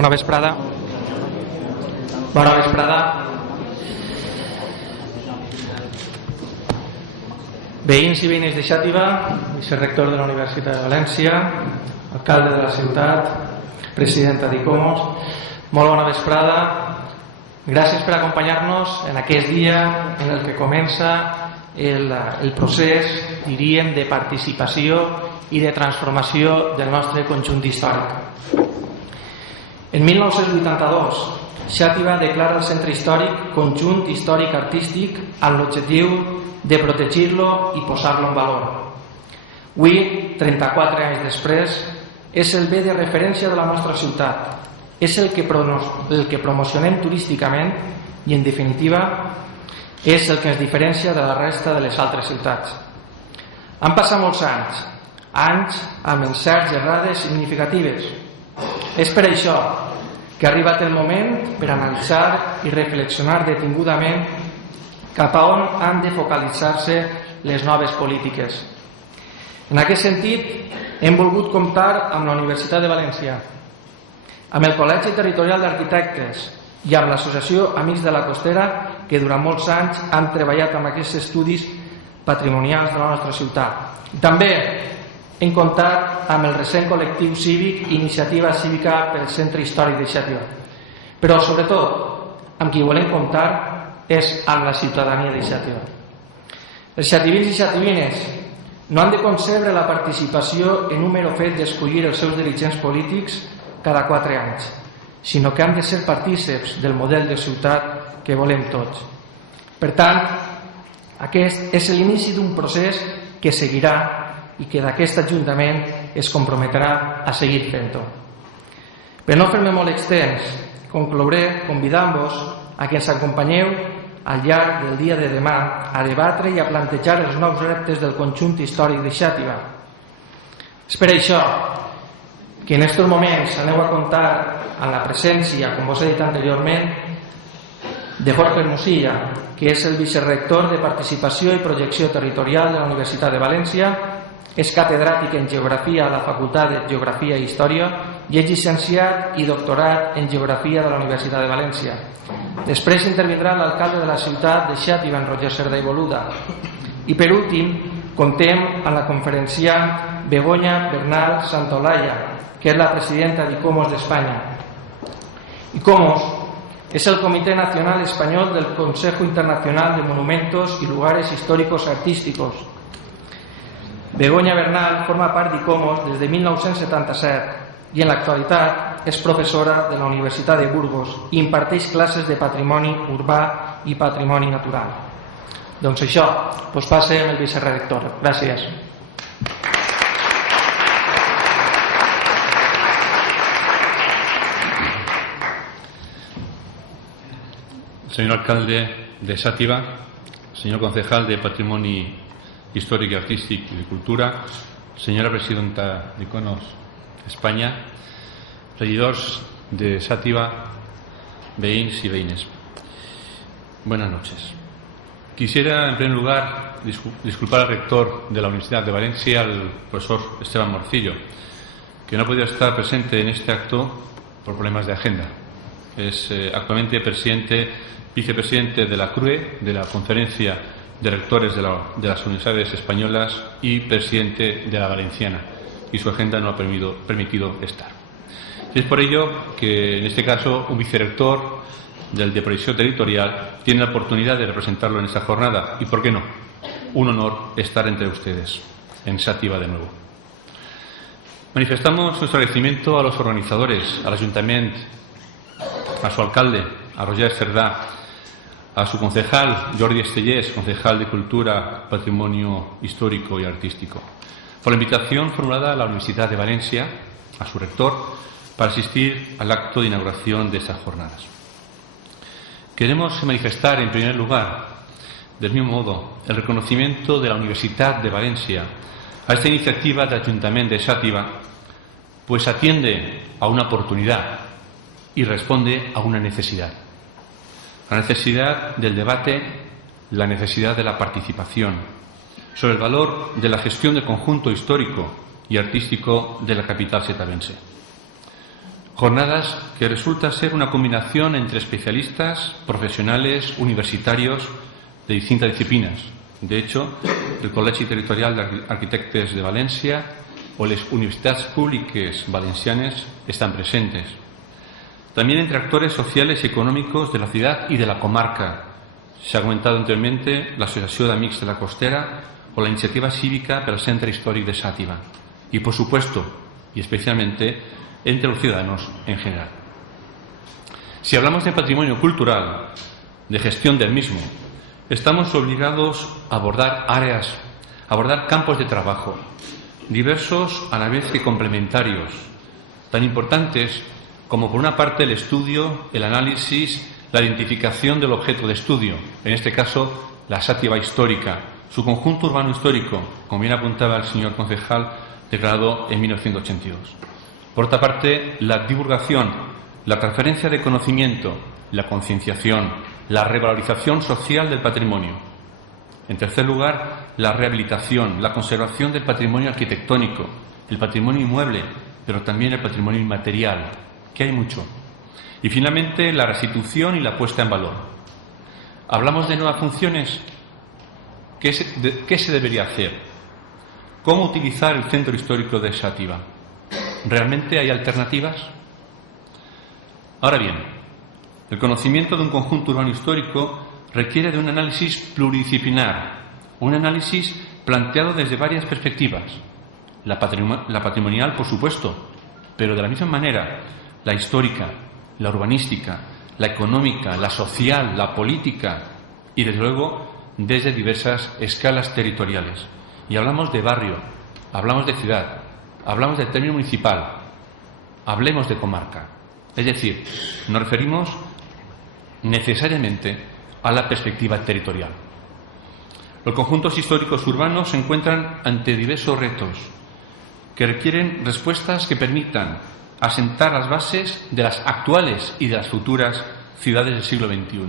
Bona vesprada. Bona vesprada. Veïns i veïnes de Xàtiva, vicerector de la Universitat de València, alcalde de la ciutat, presidenta d'ICOMOS, molt bona vesprada. Gràcies per acompanyar-nos en aquest dia en el que comença el procés, diríem, de participació i de transformació del nostre conjunt històric. En 1982, Xàtiva declara el centre històric conjunt històric artístic amb l'objectiu de protegir-lo i posar-lo en valor. Avui, 34 anys després, és el bé de referència de la nostra ciutat, és el que promocionem turísticament i, en definitiva, és el que ens diferencia de la resta de les altres ciutats. Han passat molts anys amb encerts i errades significatives. És per això que ha arribat el moment per analitzar i reflexionar detingudament cap a on han de focalitzar-se les noves polítiques. En aquest sentit, hem volgut comptar amb la Universitat de València, amb el Col·legi Territorial d'Arquitectes i amb l'Associació Amics de la Costera, que durant molts anys han treballat amb aquests estudis patrimonials de la nostra ciutat. També hem comptat amb el recent col·lectiu cívic Iniciativa Cívica pel Centre Històric de Xàtiva. Però, sobretot, amb qui volem comptar és amb la ciutadania de Xàtiva. Els xativins i xativines no han de concebre la participació en un mer fet d'escollir els seus dirigents polítics cada 4 anys, sinó que han de ser partíceps del model de ciutat que volem tots. Per tant, aquest és l'inici d'un procés que seguirà i que d'aquest Ajuntament es comprometrà a seguir fent-ho. Per no fer-me molt extens, conclouré convidant-vos a que ens acompanyeu al llarg del dia de demà a debatre i a plantejar els nous reptes del conjunt històric de Xàtiva. És per això que en aquests moments aneu a comptar amb la presència, com vos he dit anteriorment, de Jorge Hermosilla, que és el vicerector de Participació i Projecció Territorial de la Universitat de València, és catedràtic en Geografia a la Facultat de Geografia i Història i és llicenciat i doctorat en Geografia de la Universitat de València. Després intervindrà l'alcalde de la ciutat de Xàtiva, en Roger Cerdà i Boluda. I per últim, comptem amb la conferenciant Begoña Bernal Santolaya, que és la presidenta d'ICOMOS d'Espanya. ICOMOS es el Comité Nacional Español del Consejo Internacional de Monumentos y Lugares Históricos Artísticos. Begoña Bernal forma part d'ICOMOS des de 1977 i en l'actualitat és professora de la Universitat de Burgos i imparteix classes de patrimoni urbà i patrimoni natural. Doncs això, passe amb el viceredactor. Gràcies. Señor alcalde de Xàtiva, señor concejal de Patrimonio Histórico y Artístico y de Cultura, señora presidenta de ICOMOS España, regidors de Xàtiva, veïns y veïnes. Buenas noches. Quisiera, en primer lugar, disculpar al rector de la Universidad de Valencia, al profesor Esteban Morcillo, que no ha podido estar presente en este acto por problemas de agenda. Es actualmente vicepresidente de la CRUE, de la Conferencia de Rectores de las Universidades Españolas, y presidente de la Valenciana, y su agenda no ha permitido estar. Y es por ello que, en este caso, un vicerrector del de Proyección Territorial tiene la oportunidad de representarlo en esta jornada, y, ¿por qué no?, un honor estar entre ustedes, en Xàtiva de nuevo. Manifestamos nuestro agradecimiento a los organizadores, al Ayuntamiento, a su alcalde, a Roger Cerdà, a su concejal, Jordi Estellés, concejal de Cultura, Patrimonio Histórico y Artístico, por la invitación formulada a la Universidad de Valencia, a su rector, para asistir al acto de inauguración de estas jornadas. Queremos manifestar, en primer lugar, del mismo modo, el reconocimiento de la Universidad de Valencia a esta iniciativa del Ayuntamiento de Xàtiva, pues atiende a una oportunidad y responde a una necesidad. La necesidad del debate, la necesidad de la participación sobre el valor de la gestión del conjunto histórico y artístico de la capital xetavense. Jornadas que resulta ser una combinación entre especialistas, profesionales, universitarios de distintas disciplinas. De hecho, el Col·legi Territorial d'Arquitectes de València o las universitats públiques valencianes están presentes. También entre actores sociales y económicos de la ciudad y de la comarca. Se ha comentado anteriormente la Asociació d'Amics de la Costera o la Iniciativa Cívica per al Centre Històric de Xàtiva. Y, por supuesto, y especialmente, entre los ciudadanos en general. Si hablamos de patrimonio cultural, de gestión del mismo, estamos obligados a abordar áreas, a abordar campos de trabajo, diversos a la vez que complementarios, tan importantes como por una parte el estudio, el análisis, la identificación del objeto de estudio, en este caso la xàtiva histórica, su conjunto urbano histórico, como bien apuntaba el señor concejal, declarado en 1982. Por otra parte, la divulgación, la transferencia de conocimiento, la concienciación, la revalorización social del patrimonio. En tercer lugar, la rehabilitación, la conservación del patrimonio arquitectónico, el patrimonio inmueble, pero también el patrimonio inmaterial, que hay mucho. Y finalmente, la restitución y la puesta en valor. Hablamos de nuevas funciones. ¿Qué se debería hacer? ¿Cómo utilizar el centro histórico de Xàtiva? ¿Realmente hay alternativas? Ahora bien, el conocimiento de un conjunto urbano histórico requiere de un análisis pluridisciplinar, un análisis planteado desde varias perspectivas. La patrimonial, por supuesto, pero de la misma manera, la histórica, la urbanística, la económica, la social, la política y, desde luego, desde diversas escalas territoriales. Y hablamos de barrio, hablamos de ciudad, hablamos de término municipal, hablemos de comarca. Es decir, nos referimos necesariamente a la perspectiva territorial. Los conjuntos históricos urbanos se encuentran ante diversos retos que requieren respuestas que permitan asentar las bases de las actuales y de las futuras ciudades del siglo XXI.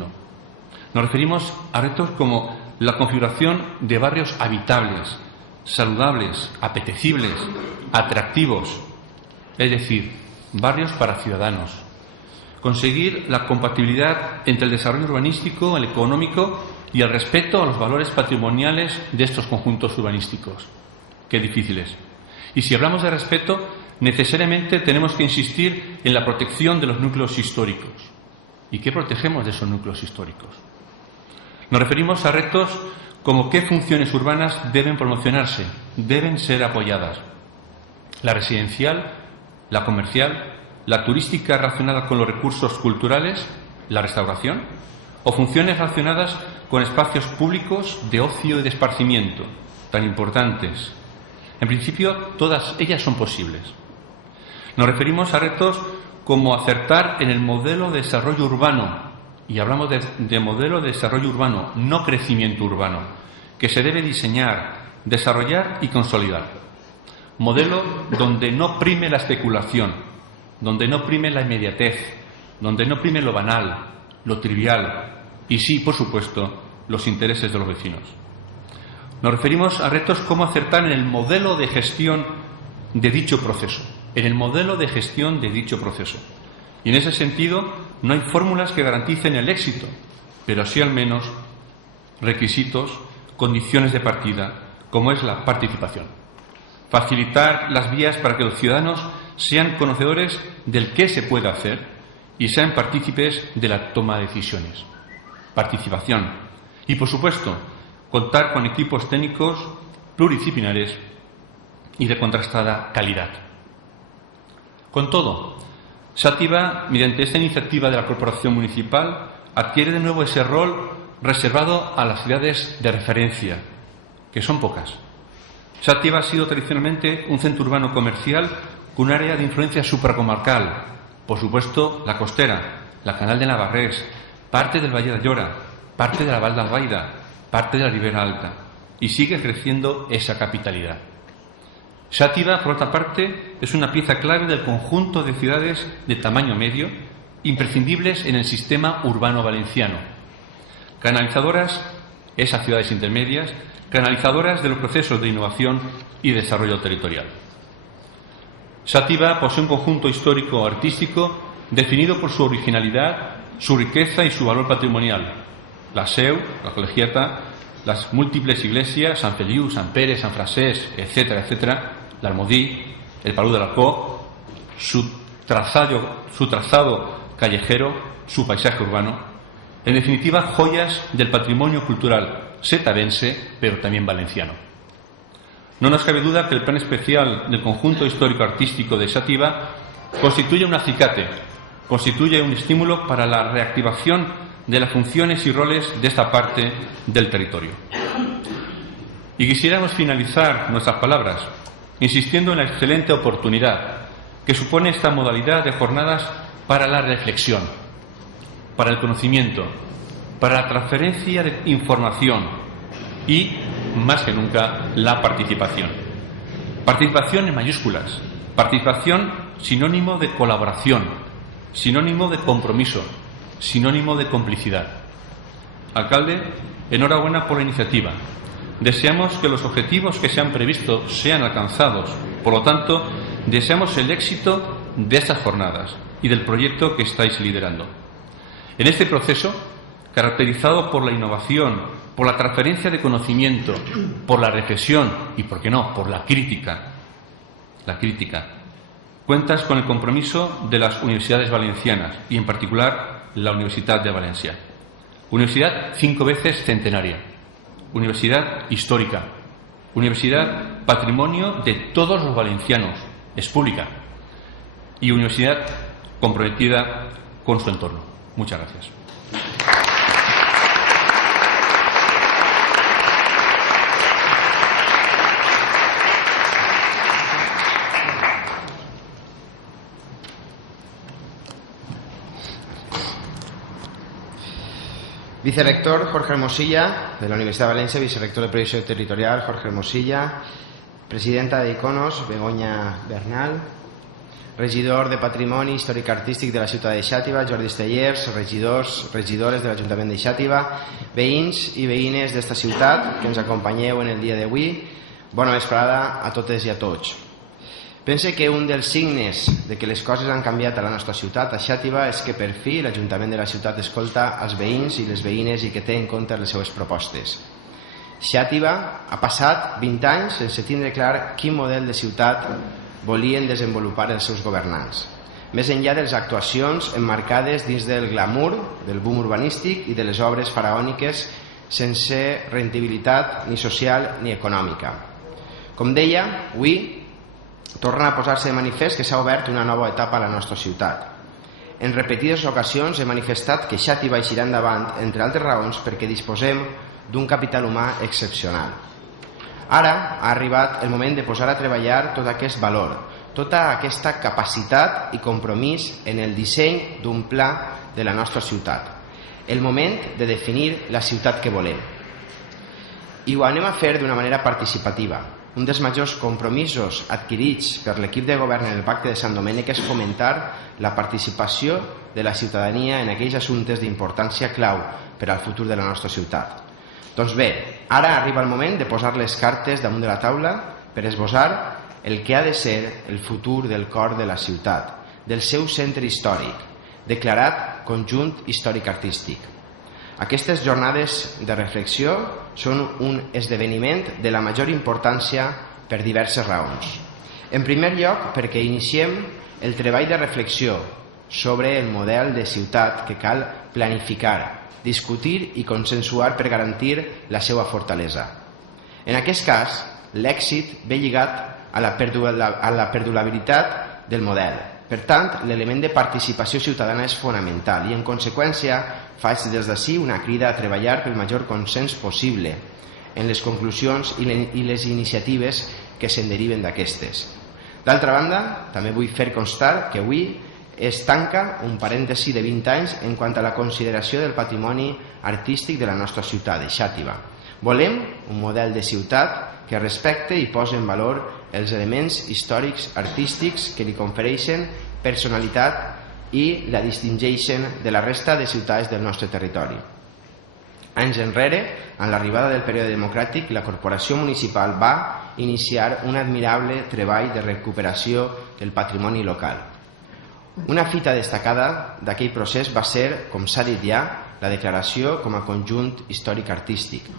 Nos referimos a retos como la configuración de barrios habitables, saludables, apetecibles, atractivos, es decir, barrios para ciudadanos. Conseguir la compatibilidad entre el desarrollo urbanístico, el económico y el respeto a los valores patrimoniales de estos conjuntos urbanísticos. Qué difícil es. Y si hablamos de respeto, necesariamente tenemos que insistir en la protección de los núcleos históricos. ¿Y qué protegemos de esos núcleos históricos? Nos referimos a retos como qué funciones urbanas deben promocionarse, deben ser apoyadas. La residencial, la comercial, la turística relacionada con los recursos culturales, la restauración, o funciones relacionadas con espacios públicos de ocio y de esparcimiento, tan importantes. En principio, todas ellas son posibles. Nos referimos a retos como acertar en el modelo de desarrollo urbano, y hablamos de modelo de desarrollo urbano, no crecimiento urbano, que se debe diseñar, desarrollar y consolidar. Modelo donde no prime la especulación, donde no prime la inmediatez, donde no prime lo banal, lo trivial y sí, por supuesto, los intereses de los vecinos. Nos referimos a retos como acertar en el modelo de gestión de dicho proceso, en el modelo de gestión de dicho proceso. Y en ese sentido no hay fórmulas que garanticen el éxito, pero sí al menos requisitos, condiciones de partida, como es la participación. Facilitar las vías para que los ciudadanos sean conocedores del qué se puede hacer y sean partícipes de la toma de decisiones. Participación. Y, por supuesto, contar con equipos técnicos pluridisciplinares y de contrastada calidad. Con todo, Xàtiva, mediante esta iniciativa de la Corporación Municipal, adquiere de nuevo ese rol reservado a las ciudades de referencia, que son pocas. Xàtiva ha sido tradicionalmente un centro urbano comercial con un área de influencia supracomarcal, por supuesto la costera, la Canal de Navarrés, parte del Valle de Ayora, parte de la Val d'Albaida, parte de la Ribera Alta, y sigue creciendo esa capitalidad. Xàtiva, por otra parte, es una pieza clave del conjunto de ciudades de tamaño medio, imprescindibles en el sistema urbano valenciano. Canalizadoras, esas ciudades intermedias, canalizadoras de los procesos de innovación y desarrollo territorial. Xàtiva posee un conjunto histórico-artístico definido por su originalidad, su riqueza y su valor patrimonial. La Seu, la Colegiata, las múltiples iglesias, Sant Feliu, Sant Pere, Sant Francesc, etcétera, etcétera, l'Almodí, el Palau de l'Arcó, su trazado callejero, su paisaje urbano, en definitiva, joyas del patrimonio cultural setabense, pero también valenciano. No nos cabe duda que el plan especial del conjunto histórico-artístico de Xàtiva constituye un acicate, constituye un estímulo para la reactivación de las funciones y roles de esta parte del territorio. Y quisiéramos finalizar nuestras palabras insistiendo en la excelente oportunidad que supone esta modalidad de jornadas para la reflexión, para el conocimiento, para la transferencia de información y, más que nunca, la participación. Participación en mayúsculas, participación sinónimo de colaboración, sinónimo de compromiso, sinónimo de complicidad. Alcalde, enhorabuena por la iniciativa. Deseamos que los objetivos que se han previsto sean alcanzados. Por lo tanto, deseamos el éxito de estas jornadas y del proyecto que estáis liderando. En este proceso, caracterizado por la innovación, por la transferencia de conocimiento, por la reflexión y, por qué no, por la crítica, cuentas con el compromiso de las universidades valencianas y, en particular, la Universitat de Valencia. Universidad 5 veces centenaria, universidad histórica, universidad patrimonio de todos los valencianos, es pública, y universidad comprometida con su entorno. Muchas gracias. Vicerrector Jorge Hermosilla, de la Universidad de Valencia, vicerrector de Proyección Territorial Jorge Hermosilla, presidenta de Iconos Begoña Bernal, regidor de Patrimoni Històric-Artístic de la ciutat de Xàtiva Jordi Estellers, regidores de l'Ajuntament de Xàtiva, veïns i veïnes d'esta ciutat que ens acompanyeu en el dia d'avui, bona vesprada a totes i a tots. Pense que un dels signes de que les coses han canviat a la nostra ciutat, a Xàtiva, és que per fi l'Ajuntament de la ciutat escolta els veïns i les veïnes i que té en compte les seues propostes. Xàtiva ha passat 20 anys sense tindre clar quin model de ciutat volien desenvolupar els seus governants, més enllà de les actuacions emmarcades dins del glamour, del boom urbanístic i de les obres faraòniques sense rendibilitat ni social ni econòmica. Com deia, avui torna a posar-se de manifest que s'ha obert una nova etapa a la nostra ciutat. En repetides ocasions he manifestat que Xàtiva eixirà endavant, entre altres raons, perquè disposem d'un capital humà excepcional. Ara ha arribat el moment de posar a treballar tot aquest valor, tota aquesta capacitat i compromís en el disseny d'un pla de la nostra ciutat. El moment de definir la ciutat que volem. I ho anem a fer d'una manera participativa. Un dels majors compromisos adquirits per l'equip de govern en el Pacte de Sant Domènec és fomentar la participació de la ciutadania en aquells assumptes d'importància clau per al futur de la nostra ciutat. Doncs bé, ara arriba el moment de posar les cartes damunt de la taula per esbossar el que ha de ser el futur del cor de la ciutat, del seu centre històric, declarat conjunt històric-artístic. Aquestes jornades de reflexió són un esdeveniment de la major importància per diverses raons. En primer lloc, perquè iniciem el treball de reflexió sobre el model de ciutat que cal planificar, discutir i consensuar per garantir la seva fortalesa. En aquest cas, l'èxit ve lligat a la perdurabilitat del model. Per tant, l'element de participació ciutadana és fonamental i, en conseqüència, faig des d'ací una crida a treballar pel major consens possible en les conclusions i les iniciatives que se'n deriven d'aquestes. D'altra banda, també vull fer constar que avui es tanca un parèntesi de 20 anys en quant a la consideració del patrimoni artístic de la nostra ciutat, de Xàtiva. Volem un model de ciutat que respecte i posi en valor els elements històrics artístics que li confereixen personalitat i la distingeixen de la resta de ciutats del nostre territori. Anys enrere, amb l'arribada del període democràtic, la corporació municipal va iniciar un admirable treball de recuperació del patrimoni local. Una fita destacada d'aquell procés va ser, com s'ha dit ja, la declaració com a conjunt històric-artístic.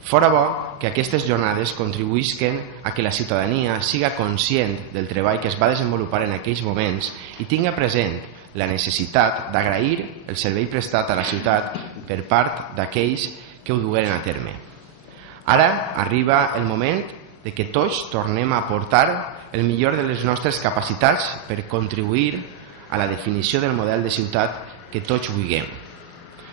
Fora bo que aquestes jornades contribuïsquen a que la ciutadania siga conscient del treball que es va desenvolupar en aquells moments i tinga present la necessitat d'agrair el servei prestat a la ciutat per part d'aquells que ho dugueren a terme. Ara arriba el moment de que tots tornem a aportar el millor de les nostres capacitats per contribuir a la definició del model de ciutat que tots vulguem.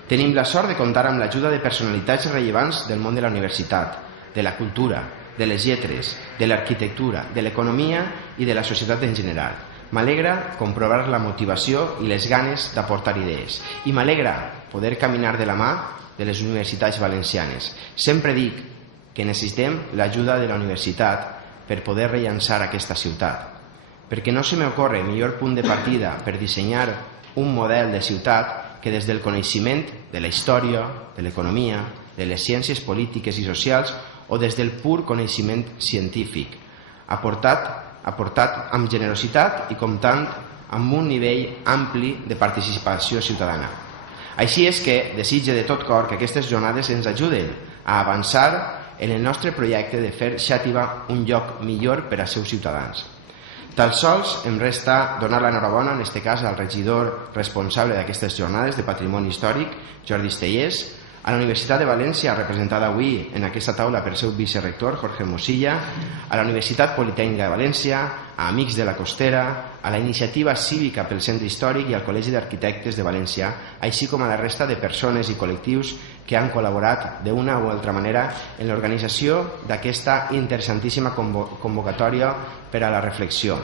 Tenim la sort de comptar amb l'ajuda de personalitats rellevants del món de la universitat, de la cultura, de les lletres, de l'arquitectura, de l'economia i de la societat en general. M'alegra comprovar la motivació i les ganes d'aportar idees. I m'alegra poder caminar de la mà de les universitats valencianes. Sempre dic que necessitem l'ajuda de la universitat per poder rellançar aquesta ciutat, perquè no se m'ocorre millor punt de partida per dissenyar un model de ciutat que des del coneixement de la història, de l'economia, de les ciències polítiques i socials o des del pur coneixement científic, aportat amb generositat i comptant amb un nivell ampli de participació ciutadana. Així és que desitge de tot cor que aquestes jornades ens ajuden a avançar en el nostre projecte de fer Xàtiva un lloc millor per als seus ciutadans. Tan sols em resta donar l'enhorabona, en aquest cas, al regidor responsable d'aquestes jornades de Patrimoni Històric, Jordi Estellés, a la Universitat de València, representada avui en aquesta taula per seu vicerector, Jorge Mosilla, a la Universitat Politècnica de València, a Amics de la Costera, a la Iniciativa Cívica pel Centre Històric i al Col·legi d'Arquitectes de València, així com a la resta de persones i col·lectius que han col·laborat d'una o altra manera en l'organització d'aquesta interessantíssima convocatòria per a la reflexió.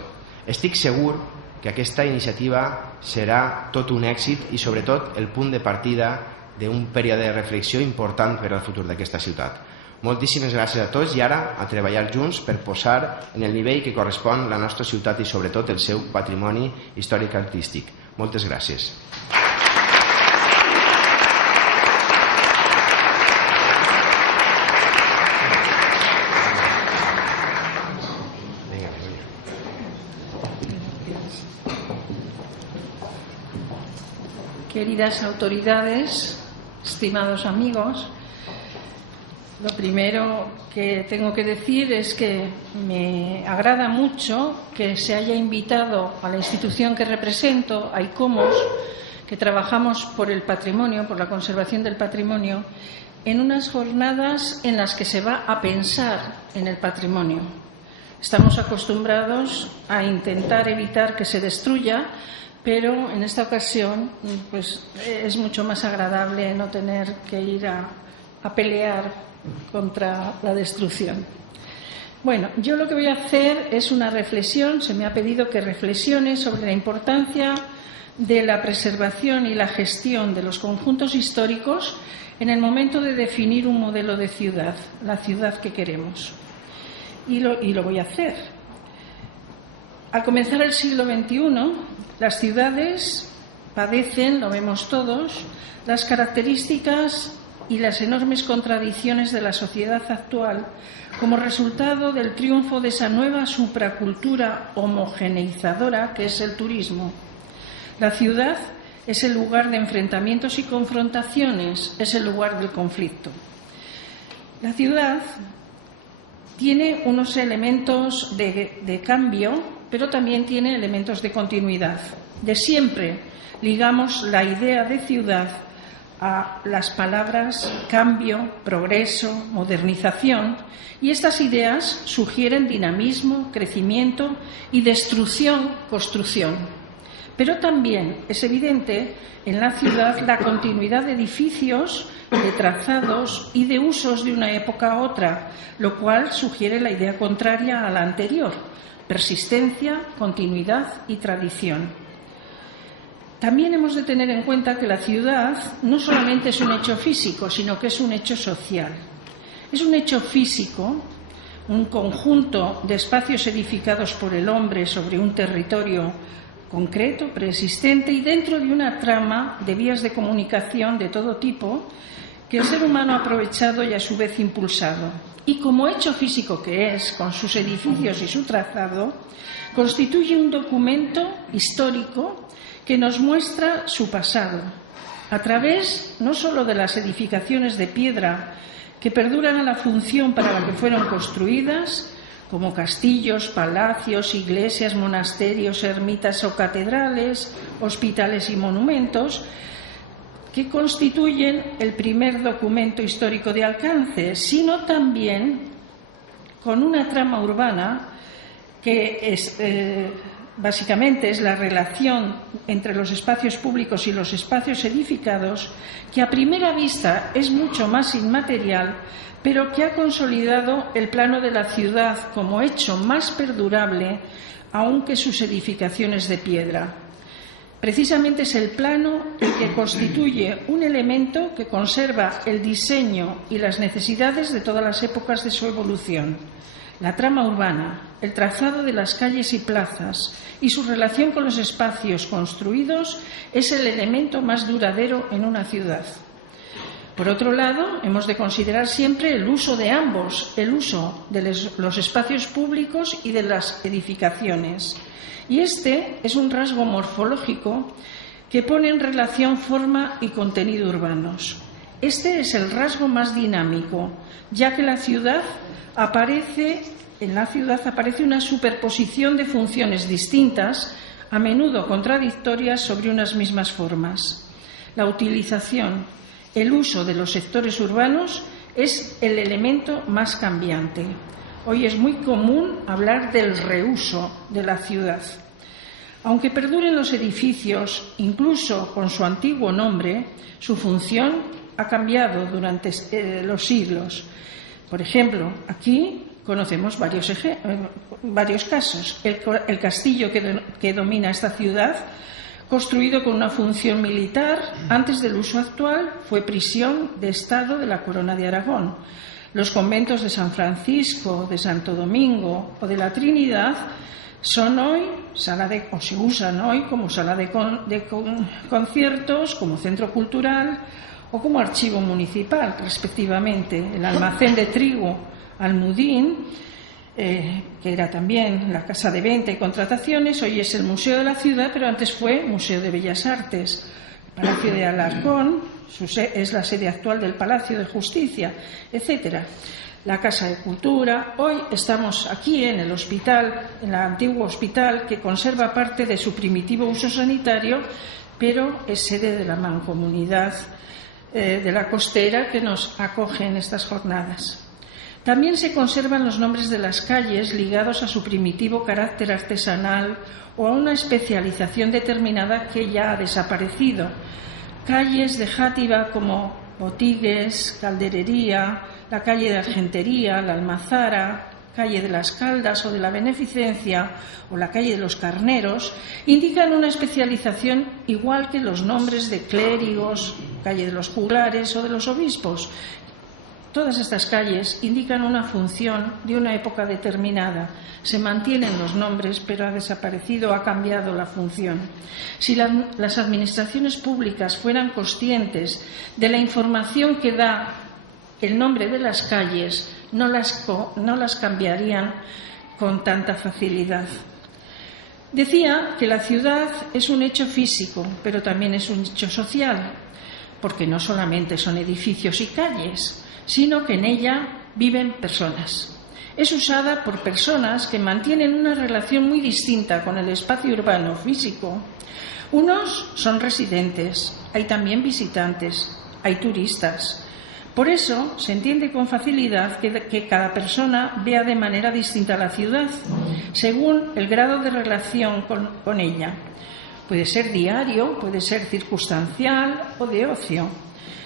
Estic segur que aquesta iniciativa serà tot un èxit i sobretot el punt de partida d'un període de reflexió important per al futur d'aquesta ciutat. Moltíssimes gràcies a tots i ara a treballar junts per posar en el nivell que correspon la nostra ciutat i sobretot el seu patrimoni històric-artístic. Moltes gràcies. Queridas autoridades, estimados amigos, lo primero que tengo que decir es que me agrada mucho que se haya invitado a la institución que represento, a ICOMOS, que trabajamos por el patrimonio, por la conservación del patrimonio, en unas jornadas en las que se va a pensar en el patrimonio. Estamos acostumbrados a intentar evitar que se destruya, pero en esta ocasión pues, es mucho más agradable no tener que ir a pelear contra la destrucción. Bueno, yo lo que voy a hacer es una reflexión, se me ha pedido que reflexione sobre la importancia de la preservación y la gestión de los conjuntos históricos en el momento de definir un modelo de ciudad, la ciudad que queremos. Y lo voy a hacer. Al comenzar el siglo XXI, las ciudades padecen, lo vemos todos, las características y las enormes contradicciones de la sociedad actual como resultado del triunfo de esa nueva supracultura homogeneizadora que es el turismo. La ciudad es el lugar de enfrentamientos y confrontaciones, es el lugar del conflicto. La ciudad tiene unos elementos de cambio, pero también tiene elementos de continuidad. De siempre ligamos la idea de ciudad a las palabras cambio, progreso, modernización, y estas ideas sugieren dinamismo, crecimiento y destrucción, construcción. Pero también es evidente en la ciudad la continuidad de edificios, de trazados y de usos de una época a otra, lo cual sugiere la idea contraria a la anterior: persistencia, continuidad y tradición. También hemos de tener en cuenta que la ciudad no solamente es un hecho físico, sino que es un hecho social. Es un hecho físico, un conjunto de espacios edificados por el hombre sobre un territorio concreto, preexistente y dentro de una trama de vías de comunicación de todo tipo que el ser humano ha aprovechado y a su vez impulsado. Y como hecho físico que es, con sus edificios y su trazado, constituye un documento histórico que nos muestra su pasado, a través no solo de las edificaciones de piedra que perduran a la función para la que fueron construidas, como castillos, palacios, iglesias, monasterios, ermitas o catedrales, hospitales y monumentos, que constituyen el primer documento histórico de alcance, sino también con una trama urbana que es, básicamente es la relación entre los espacios públicos y los espacios edificados, que a primera vista es mucho más inmaterial, pero que ha consolidado el plano de la ciudad como hecho más perdurable, aun que sus edificaciones de piedra. Precisamente es el plano el que constituye un elemento que conserva el diseño y las necesidades de todas las épocas de su evolución. La trama urbana, el trazado de las calles y plazas y su relación con los espacios construidos es el elemento más duradero en una ciudad. Por otro lado, hemos de considerar siempre el uso de ambos, el uso de los espacios públicos y de las edificaciones. Y este es un rasgo morfológico que pone en relación forma y contenido urbanos. Este es el rasgo más dinámico, ya que en la ciudad aparece una superposición de funciones distintas, a menudo contradictorias, sobre unas mismas formas. La utilización, el uso de los sectores urbanos es el elemento más cambiante. Hoy es muy común hablar del reuso de la ciudad. Aunque perduren los edificios, incluso con su antiguo nombre, su función ha cambiado durante los siglos. Por ejemplo, aquí conocemos varios casos. El castillo que domina esta ciudad, construido con una función militar, antes del uso actual, fue prisión de Estado de la Corona de Aragón. Los conventos de San Francisco, de Santo Domingo o de la Trinidad son hoy se usan hoy como sala de conciertos, como centro cultural o como archivo municipal, respectivamente. El almacén de trigo Almudín, que era también la casa de venta y contrataciones, hoy es el Museo de la Ciudad, pero antes fue Museo de Bellas Artes. El Palacio de Alarcón es la sede actual del Palacio de Justicia, etcétera. La Casa de Cultura. Hoy estamos aquí en el hospital, en el antiguo hospital, que conserva parte de su primitivo uso sanitario, pero es sede de la Mancomunidad de la Costera, que nos acoge en estas jornadas. También se conservan los nombres de las calles ligados a su primitivo carácter artesanal o a una especialización determinada que ya ha desaparecido. Calles de Játiva como Botigues, Calderería, la calle de Argentería, la Almazara, calle de las Caldas o de la Beneficencia o la calle de los Carneros indican una especialización igual que los nombres de clérigos, calle de los juglares o de los obispos. Todas estas calles indican una función de una época determinada. Se mantienen los nombres, pero ha desaparecido, ha cambiado la función. Si las administraciones públicas fueran conscientes de la información que da el nombre de las calles, no las cambiarían con tanta facilidad. Decía que la ciudad es un hecho físico, pero también es un hecho social, porque no solamente son edificios y calles, sino que en ella viven personas. Es usada por personas que mantienen una relación muy distinta con el espacio urbano físico. Unos son residentes, hay también visitantes, hay turistas. Por eso se entiende con facilidad que cada persona vea de manera distinta la ciudad, según el grado de relación con ella. Puede ser diario, puede ser circunstancial o de ocio,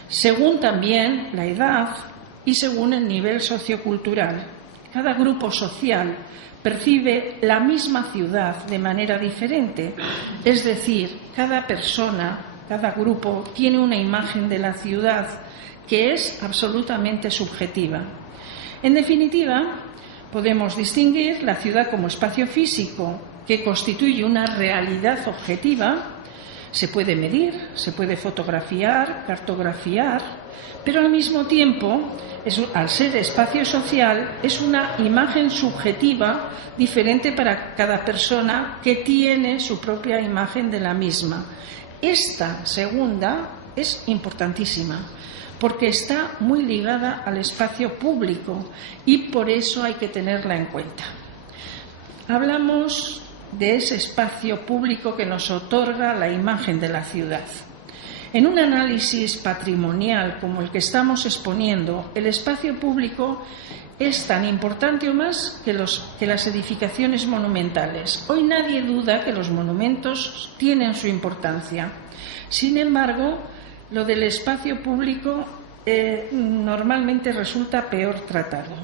según también la edad y según el nivel sociocultural. Cada grupo social percibe la misma ciudad de manera diferente, es decir, cada persona, cada grupo tiene una imagen de la ciudad que es absolutamente subjetiva. En definitiva, podemos distinguir la ciudad como espacio físico que constituye una realidad objetiva Se puede medir, se puede fotografiar, cartografiar, pero al mismo tiempo, al ser espacio social, es una imagen subjetiva diferente para cada persona que tiene su propia imagen de la misma. Esta segunda es importantísima, porque está muy ligada al espacio público y por eso hay que tenerla en cuenta. Hablamos de ese espacio público que nos otorga la imagen de la ciudad. En un análisis patrimonial como el que estamos exponiendo, el espacio público es tan importante o más que las edificaciones monumentales. Hoy nadie duda que los monumentos tienen su importancia. Sin embargo, lo del espacio público normalmente resulta peor tratado.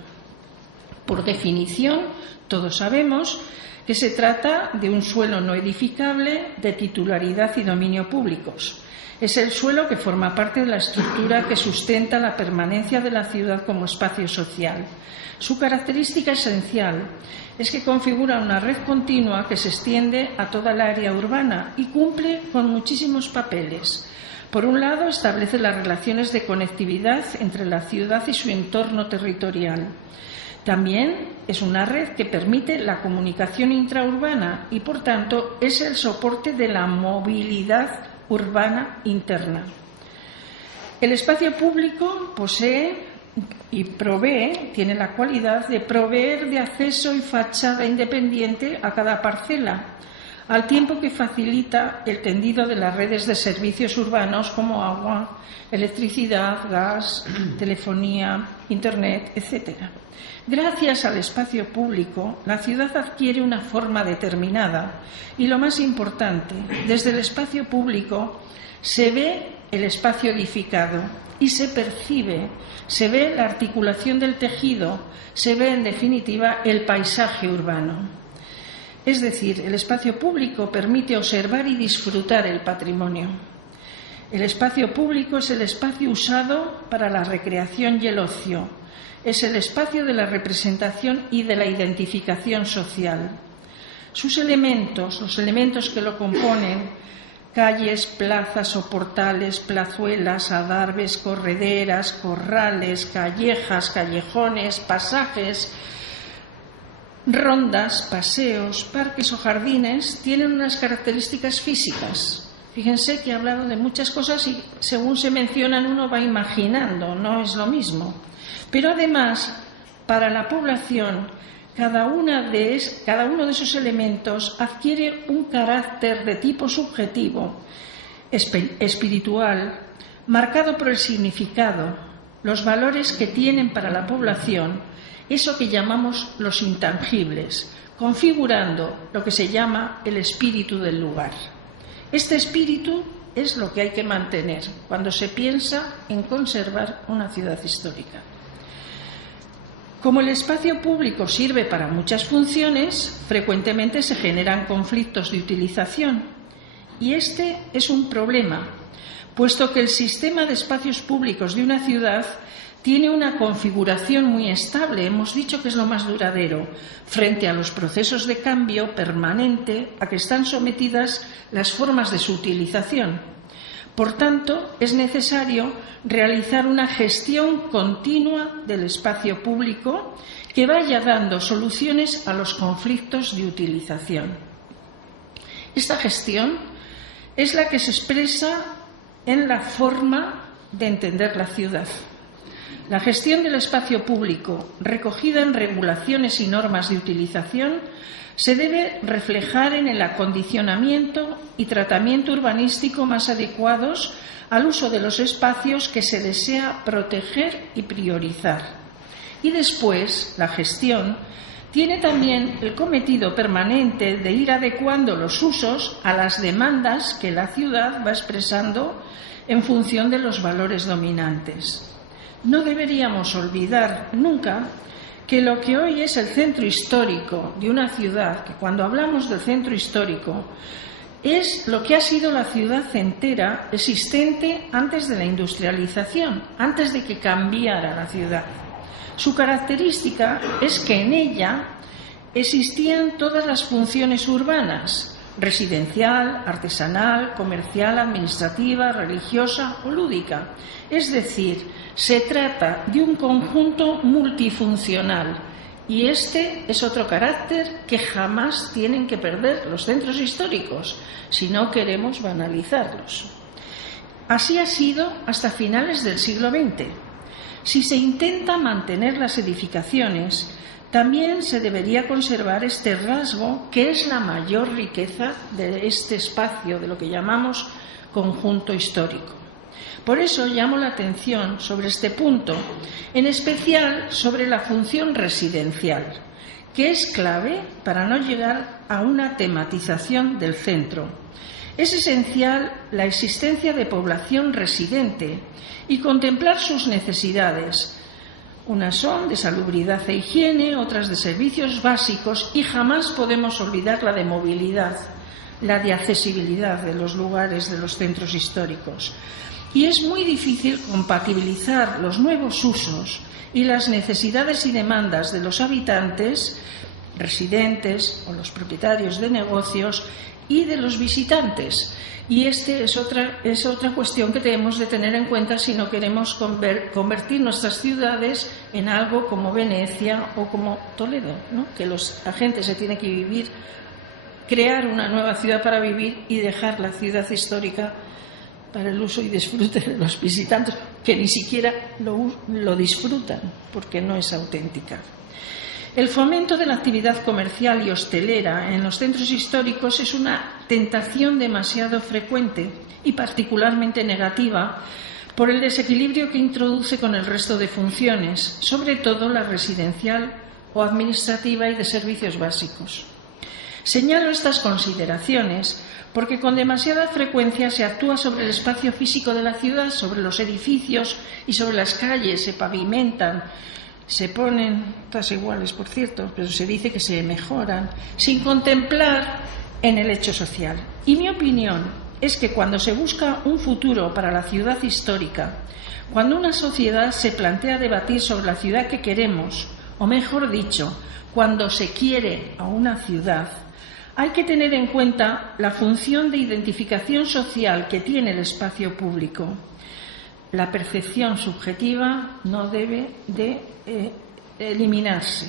Por definición, todos sabemos que se trata de un suelo no edificable de titularidad y dominio públicos. Es el suelo que forma parte de la estructura que sustenta la permanencia de la ciudad como espacio social. Su característica esencial es que configura una red continua que se extiende a toda el área urbana y cumple con muchísimos papeles. Por un lado, establece las relaciones de conectividad entre la ciudad y su entorno territorial. También es una red que permite la comunicación intraurbana y, por tanto, es el soporte de la movilidad urbana interna. El espacio público posee y tiene la cualidad de proveer de acceso y fachada independiente a cada parcela, al tiempo que facilita el tendido de las redes de servicios urbanos como agua, electricidad, gas, telefonía, internet, etc. Gracias al espacio público, la ciudad adquiere una forma determinada y, lo más importante, desde el espacio público se ve el espacio edificado y se percibe, se ve la articulación del tejido, se ve, en definitiva, el paisaje urbano. Es decir, el espacio público permite observar y disfrutar el patrimonio. El espacio público es el espacio usado para la recreación y el ocio. Es el espacio de la representación y de la identificación social. Sus elementos, los elementos que lo componen, calles, plazas o portales, plazuelas, adarves, correderas, corrales, callejas, callejones, pasajes, rondas, paseos, parques o jardines, tienen unas características físicas. Fíjense que he hablado de muchas cosas y según se mencionan uno va imaginando, no es lo mismo. Pero además, para la población, cada uno de esos elementos adquiere un carácter de tipo subjetivo, espiritual, marcado por el significado, los valores que tienen para la población, eso que llamamos los intangibles, configurando lo que se llama el espíritu del lugar. Este espíritu es lo que hay que mantener cuando se piensa en conservar una ciudad histórica. Como el espacio público sirve para muchas funciones, frecuentemente se generan conflictos de utilización. Y este es un problema, puesto que el sistema de espacios públicos de una ciudad tiene una configuración muy estable, hemos dicho que es lo más duradero, frente a los procesos de cambio permanente a que están sometidas las formas de su utilización. Por tanto, es necesario realizar una gestión continua del espacio público que vaya dando soluciones a los conflictos de utilización. Esta gestión es la que se expresa en la forma de entender la ciudad. La gestión del espacio público, recogida en regulaciones y normas de utilización, se debe reflejar en el acondicionamiento y tratamiento urbanístico más adecuados al uso de los espacios que se desea proteger y priorizar. Y después, la gestión tiene también el cometido permanente de ir adecuando los usos a las demandas que la ciudad va expresando en función de los valores dominantes. No deberíamos olvidar nunca que lo que hoy es el centro histórico de una ciudad, que cuando hablamos del centro histórico, es lo que ha sido la ciudad entera existente antes de la industrialización, antes de que cambiara la ciudad. Su característica es que en ella existían todas las funciones urbanas, residencial, artesanal, comercial, administrativa, religiosa o lúdica. Es decir, se trata de un conjunto multifuncional y este es otro carácter que jamás tienen que perder los centros históricos si no queremos banalizarlos. Así ha sido hasta finales del siglo XX. Si se intenta mantener las edificaciones, también se debería conservar este rasgo que es la mayor riqueza de este espacio, de lo que llamamos conjunto histórico. Por eso llamo la atención sobre este punto, en especial sobre la función residencial, que es clave para no llegar a una tematización del centro. Es esencial la existencia de población residente y contemplar sus necesidades. Unas son de salubridad e higiene, otras de servicios básicos y jamás podemos olvidar la de movilidad, la de accesibilidad de los lugares de los centros históricos. Y es muy difícil compatibilizar los nuevos usos y las necesidades y demandas de los habitantes, residentes o los propietarios de negocios y de los visitantes. Y esta es otra cuestión que tenemos de tener en cuenta si no queremos convertir nuestras ciudades en algo como Venecia o como Toledo, ¿no? Que la gente se tiene que crear una nueva ciudad para vivir y dejar la ciudad histórica para el uso y disfrute de los visitantes, que ni siquiera lo disfrutan porque no es auténtica. El fomento de la actividad comercial y hostelera en los centros históricos es una tentación demasiado frecuente y particularmente negativa por el desequilibrio que introduce con el resto de funciones, sobre todo la residencial o administrativa y de servicios básicos. Señalo estas consideraciones porque con demasiada frecuencia se actúa sobre el espacio físico de la ciudad, sobre los edificios y sobre las calles, se pavimentan, se ponen todas iguales, por cierto, pero se dice que se mejoran, sin contemplar en el hecho social. Y mi opinión es que cuando se busca un futuro para la ciudad histórica, cuando una sociedad se plantea debatir sobre la ciudad que queremos, o mejor dicho, cuando se quiere a una ciudad, hay que tener en cuenta la función de identificación social que tiene el espacio público. La percepción subjetiva no debe de eliminarse.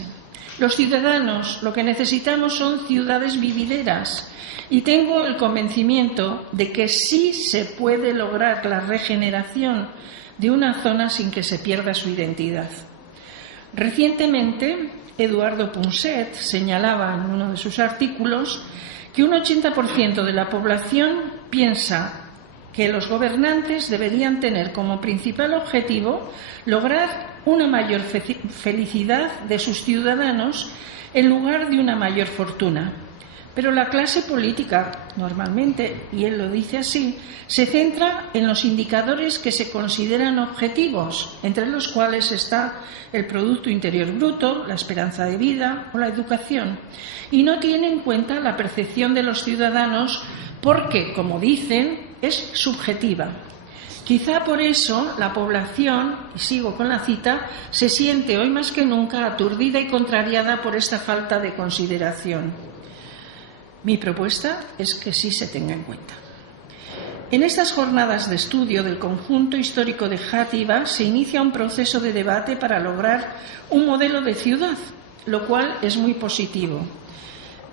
Los ciudadanos lo que necesitamos son ciudades vivideras y tengo el convencimiento de que sí se puede lograr la regeneración de una zona sin que se pierda su identidad. Recientemente, Eduardo Punset señalaba en uno de sus artículos que un 80% de la población piensa que los gobernantes deberían tener como principal objetivo lograr una mayor felicidad de sus ciudadanos en lugar de una mayor fortuna. Pero la clase política, normalmente, y él lo dice así, se centra en los indicadores que se consideran objetivos, entre los cuales está el Producto Interior Bruto, la esperanza de vida o la educación, y no tiene en cuenta la percepción de los ciudadanos porque, como dicen, es subjetiva. Quizá por eso la población, y sigo con la cita, se siente hoy más que nunca aturdida y contrariada por esta falta de consideración. Mi propuesta es que sí se tenga en cuenta. En estas jornadas de estudio del conjunto histórico de Játiva se inicia un proceso de debate para lograr un modelo de ciudad, lo cual es muy positivo.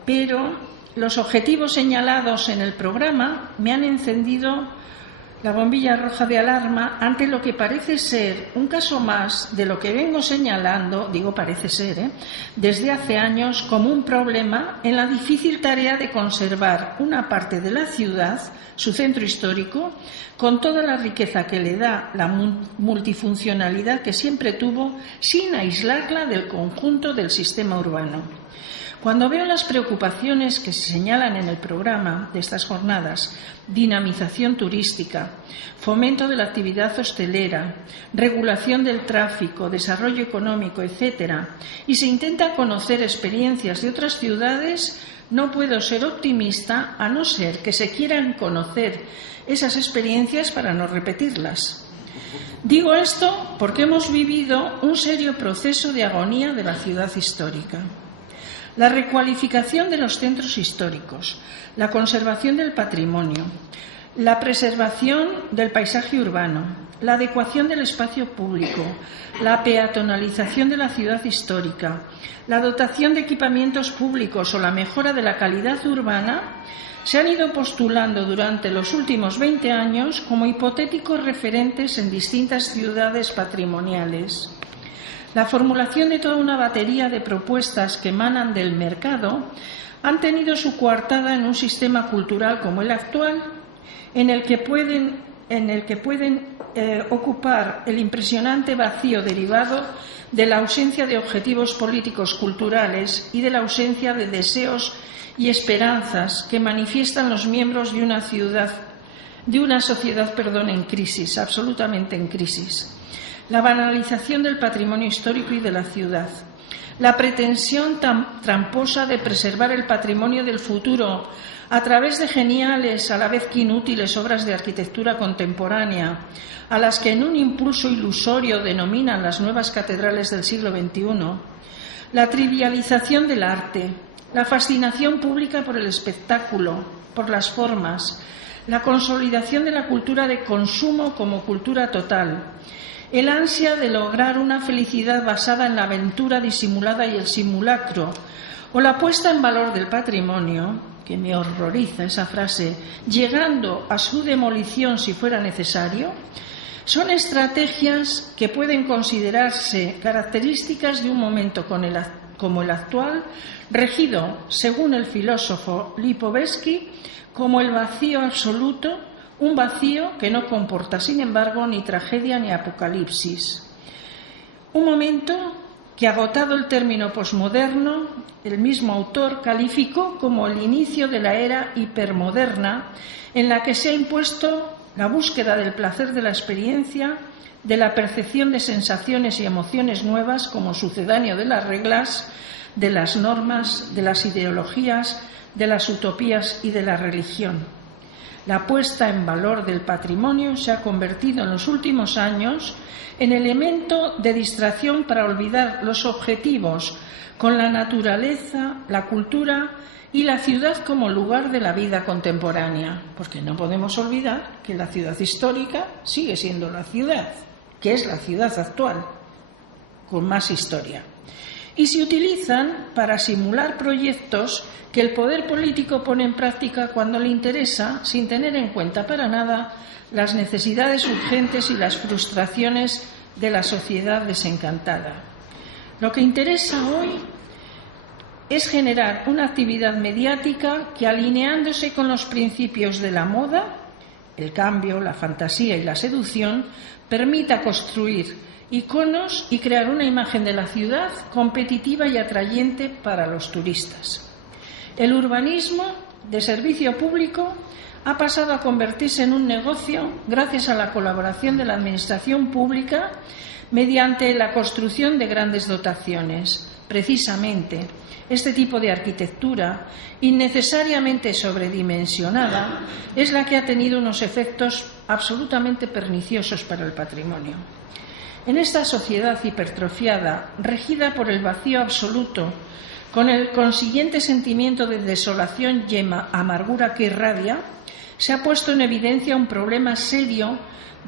Pero los objetivos señalados en el programa me han encendido la bombilla roja de alarma ante lo que parece ser un caso más de lo que vengo señalando, digo parece ser, desde hace años como un problema en la difícil tarea de conservar una parte de la ciudad, su centro histórico, con toda la riqueza que le da la multifuncionalidad que siempre tuvo, sin aislarla del conjunto del sistema urbano. Cuando veo las preocupaciones que se señalan en el programa de estas jornadas, dinamización turística, fomento de la actividad hostelera, regulación del tráfico, desarrollo económico, etc., y se intenta conocer experiencias de otras ciudades, no puedo ser optimista a no ser que se quieran conocer esas experiencias para no repetirlas. Digo esto porque hemos vivido un serio proceso de agonía de la ciudad histórica. la recualificación de los centros históricos, la conservación del patrimonio, la preservación del paisaje urbano, la adecuación del espacio público, la peatonalización de la ciudad histórica, la dotación de equipamientos públicos o la mejora de la calidad urbana se han ido postulando durante los últimos 20 años como hipotéticos referentes en distintas ciudades patrimoniales. La formulación de toda una batería de propuestas que emanan del mercado han tenido su coartada en un sistema cultural como el actual, en el que pueden ocupar el impresionante vacío derivado de la ausencia de objetivos políticos culturales y de la ausencia de deseos y esperanzas que manifiestan los miembros de una sociedad en crisis, absolutamente en crisis. La banalización del patrimonio histórico y de la ciudad, la pretensión tramposa de preservar el patrimonio del futuro a través de geniales, a la vez que inútiles, obras de arquitectura contemporánea, a las que en un impulso ilusorio denominan las nuevas catedrales del siglo XXI, la trivialización del arte, la fascinación pública por el espectáculo, por las formas, la consolidación de la cultura de consumo como cultura total, el ansia de lograr una felicidad basada en la aventura disimulada y el simulacro, o la puesta en valor del patrimonio, que me horroriza esa frase, llegando a su demolición si fuera necesario, son estrategias que pueden considerarse características de un momento como el actual, regido, según el filósofo Lipovetsky, como el vacío absoluto, un vacío que no comporta, sin embargo, ni tragedia ni apocalipsis. Un momento que, agotado el término posmoderno, el mismo autor calificó como el inicio de la era hipermoderna, en la que se ha impuesto la búsqueda del placer de la experiencia, de la percepción de sensaciones y emociones nuevas como sucedáneo de las reglas, de las normas, de las ideologías, de las utopías y de la religión. La puesta en valor del patrimonio se ha convertido en los últimos años en elemento de distracción para olvidar los objetivos con la naturaleza, la cultura y la ciudad como lugar de la vida contemporánea, porque no podemos olvidar que la ciudad histórica sigue siendo la ciudad, que es la ciudad actual, con más historia. Y se utilizan para simular proyectos que el poder político pone en práctica cuando le interesa, sin tener en cuenta para nada las necesidades urgentes y las frustraciones de la sociedad desencantada. Lo que interesa hoy es generar una actividad mediática que, alineándose con los principios de la moda, el cambio, la fantasía y la seducción, permita construir iconos y crear una imagen de la ciudad competitiva y atrayente para los turistas. El urbanismo de servicio público ha pasado a convertirse en un negocio gracias a la colaboración de la administración pública mediante la construcción de grandes dotaciones. Precisamente, este tipo de arquitectura, innecesariamente sobredimensionada, es la que ha tenido unos efectos absolutamente perniciosos para el patrimonio. En esta sociedad hipertrofiada, regida por el vacío absoluto, con el consiguiente sentimiento de desolación y amargura que irradia, se ha puesto en evidencia un problema serio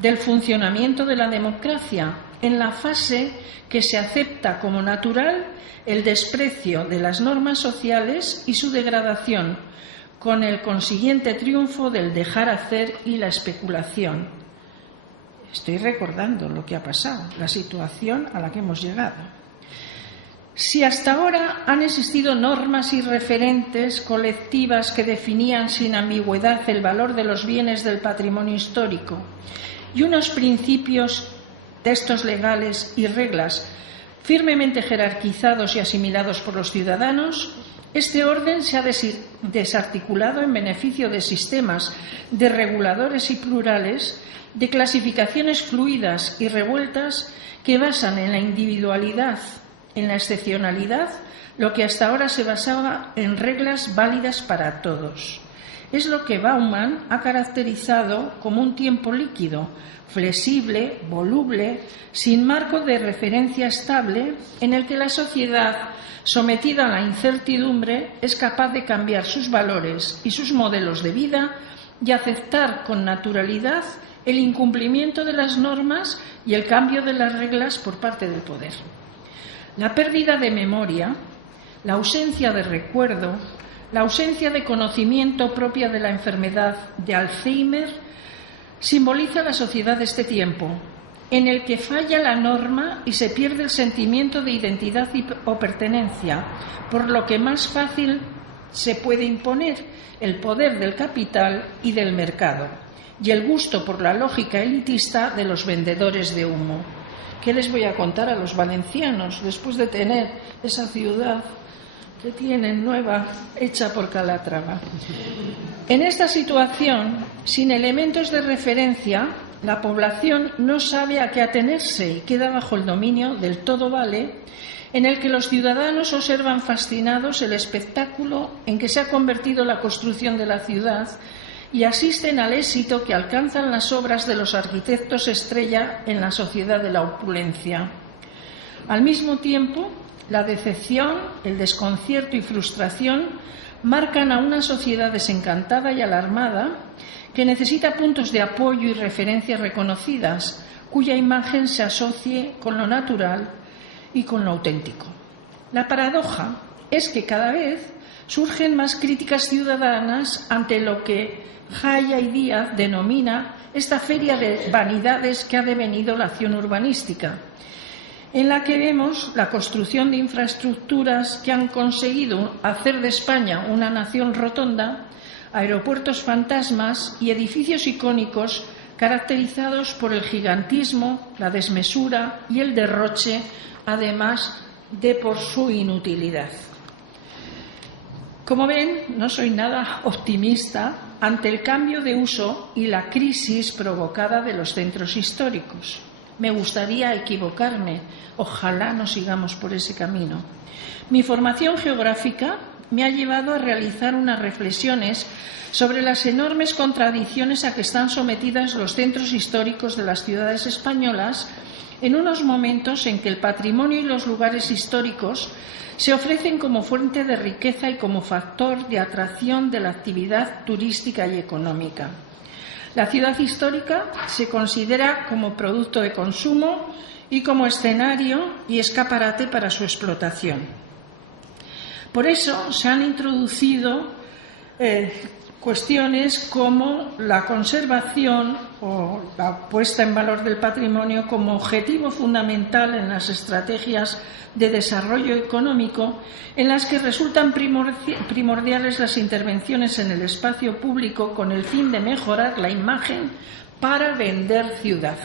del funcionamiento de la democracia, en la fase que se acepta como natural el desprecio de las normas sociales y su degradación, con el consiguiente triunfo del dejar hacer y la especulación. Estoy recordando lo que ha pasado, la situación a la que hemos llegado. Si hasta ahora han existido normas y referentes colectivas que definían sin ambigüedad el valor de los bienes del patrimonio histórico y unos principios, textos legales y reglas firmemente jerarquizados y asimilados por los ciudadanos, este orden se ha desarticulado en beneficio de sistemas de reguladores y plurales, de clasificaciones fluidas y revueltas que basan en la individualidad, en la excepcionalidad, lo que hasta ahora se basaba en reglas válidas para todos. es lo que Bauman ha caracterizado como un tiempo líquido, flexible, voluble, sin marco de referencia estable, en el que la sociedad, sometida a la incertidumbre, es capaz de cambiar sus valores y sus modelos de vida y aceptar con naturalidad el incumplimiento de las normas y el cambio de las reglas por parte del poder. La pérdida de memoria, la ausencia de recuerdo, la ausencia de conocimiento propia de la enfermedad de Alzheimer simboliza la sociedad de este tiempo, en el que falla la norma y se pierde el sentimiento de identidad o pertenencia, por lo que más fácil se puede imponer el poder del capital y del mercado, y el gusto por la lógica elitista de los vendedores de humo. ¿Qué les voy a contar a los valencianos después de tener esa ciudad que tienen nueva, hecha por Calatrava? En esta situación, sin elementos de referencia, la población no sabe a qué atenerse y queda bajo el dominio del todo vale, en el que los ciudadanos observan fascinados el espectáculo en que se ha convertido la construcción de la ciudad y asisten al éxito que alcanzan las obras de los arquitectos estrella en la sociedad de la opulencia. Al mismo tiempo, la decepción, el desconcierto y frustración marcan a una sociedad desencantada y alarmada que necesita puntos de apoyo y referencias reconocidas, cuya imagen se asocie con lo natural y con lo auténtico. La paradoja es que cada vez surgen más críticas ciudadanas ante lo que Jaya y Díaz denomina esta feria de vanidades que ha devenido la acción urbanística, en la que vemos la construcción de infraestructuras que han conseguido hacer de España una nación rotonda, aeropuertos fantasmas y edificios icónicos caracterizados por el gigantismo, la desmesura y el derroche, además de por su inutilidad. Como ven, no soy nada optimista ante el cambio de uso y la crisis provocada de los centros históricos. Me gustaría equivocarme, ojalá no sigamos por ese camino. Mi formación geográfica me ha llevado a realizar unas reflexiones sobre las enormes contradicciones a que están sometidas los centros históricos de las ciudades españolas en unos momentos en que el patrimonio y los lugares históricos se ofrecen como fuente de riqueza y como factor de atracción de la actividad turística y económica. La ciudad histórica se considera como producto de consumo y como escenario y escaparate para su explotación. Por eso se han introducido cuestiones como la conservación o la puesta en valor del patrimonio como objetivo fundamental en las estrategias de desarrollo económico, en las que resultan primordiales las intervenciones en el espacio público con el fin de mejorar la imagen para vender ciudad.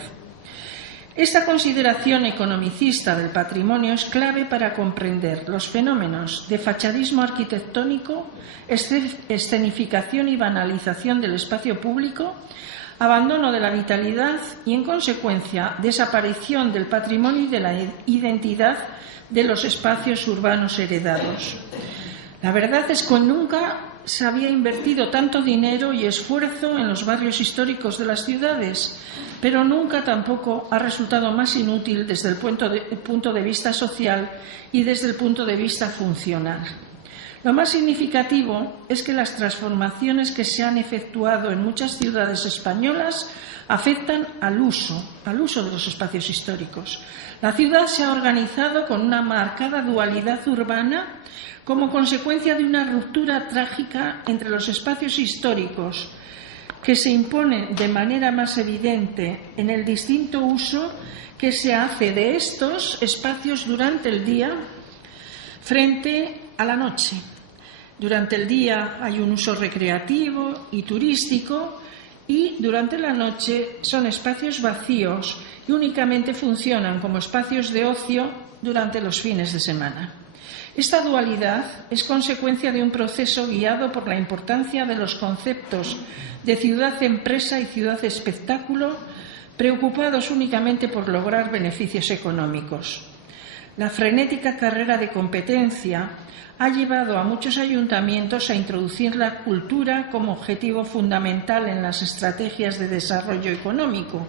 Esta consideración economicista del patrimonio es clave para comprender los fenómenos de fachadismo arquitectónico, escenificación y banalización del espacio público, abandono de la vitalidad y, en consecuencia, desaparición del patrimonio y de la identidad de los espacios urbanos heredados. La verdad es que nunca se había invertido tanto dinero y esfuerzo en los barrios históricos de las ciudades, pero nunca tampoco ha resultado más inútil desde el punto de vista social y desde el punto de vista funcional. Lo más significativo es que las transformaciones que se han efectuado en muchas ciudades españolas afectan al uso de los espacios históricos. La ciudad se ha organizado con una marcada dualidad urbana como consecuencia de una ruptura trágica entre los espacios históricos, que se impone de manera más evidente en el distinto uso que se hace de estos espacios durante el día frente a la noche. Durante el día hay un uso recreativo y turístico y durante la noche son espacios vacíos y únicamente funcionan como espacios de ocio durante los fines de semana. Esta dualidad es consecuencia de un proceso guiado por la importancia de los conceptos de ciudad-empresa y ciudad-espectáculo, preocupados únicamente por lograr beneficios económicos. La frenética carrera de competencia ha llevado a muchos ayuntamientos a introducir la cultura como objetivo fundamental en las estrategias de desarrollo económico,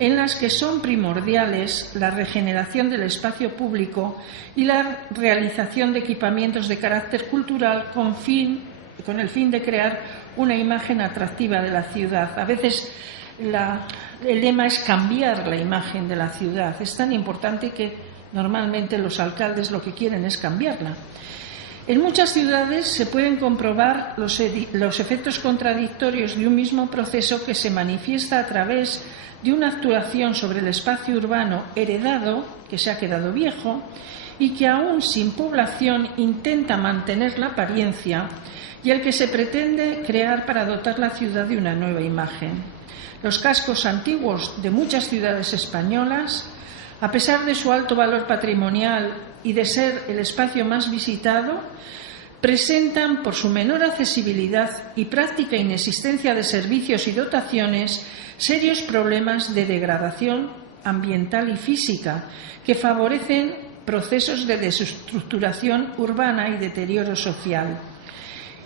en las que son primordiales la regeneración del espacio público y la realización de equipamientos de carácter cultural con el fin de crear una imagen atractiva de la ciudad. A veces el lema es cambiar la imagen de la ciudad. Es tan importante que normalmente los alcaldes lo que quieren es cambiarla. En muchas ciudades se pueden comprobar los efectos contradictorios de un mismo proceso que se manifiesta a través de una actuación sobre el espacio urbano heredado, que se ha quedado viejo, y que aún sin población intenta mantener la apariencia, y el que se pretende crear para dotar la ciudad de una nueva imagen. Los cascos antiguos de muchas ciudades españolas, a pesar de su alto valor patrimonial y de ser el espacio más visitado, presentan, por su menor accesibilidad y práctica inexistencia de servicios y dotaciones, serios problemas de degradación ambiental y física que favorecen procesos de desestructuración urbana y deterioro social.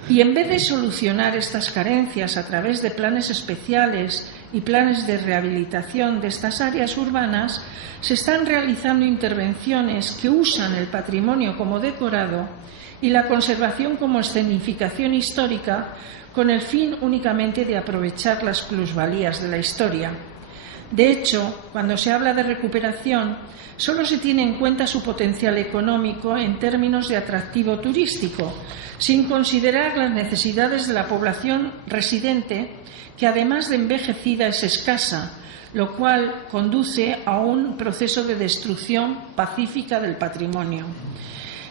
Y en vez de solucionar estas carencias a través de planes especiales y planes de rehabilitación de estas áreas urbanas, se están realizando intervenciones que usan el patrimonio como decorado y la conservación como escenificación histórica, con el fin únicamente de aprovechar las plusvalías de la historia. De hecho, cuando se habla de recuperación, solo se tiene en cuenta su potencial económico en términos de atractivo turístico, sin considerar las necesidades de la población residente, que además de envejecida es escasa, lo cual conduce a un proceso de destrucción pacífica del patrimonio.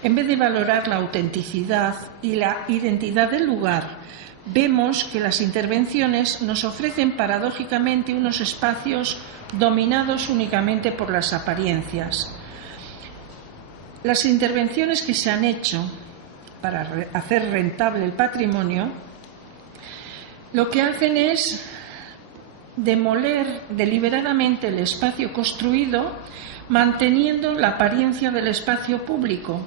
En vez de valorar la autenticidad y la identidad del lugar, vemos que las intervenciones nos ofrecen paradójicamente unos espacios dominados únicamente por las apariencias. Las intervenciones que se han hecho para hacer rentable el patrimonio, lo que hacen es demoler deliberadamente el espacio construido, manteniendo la apariencia del espacio público.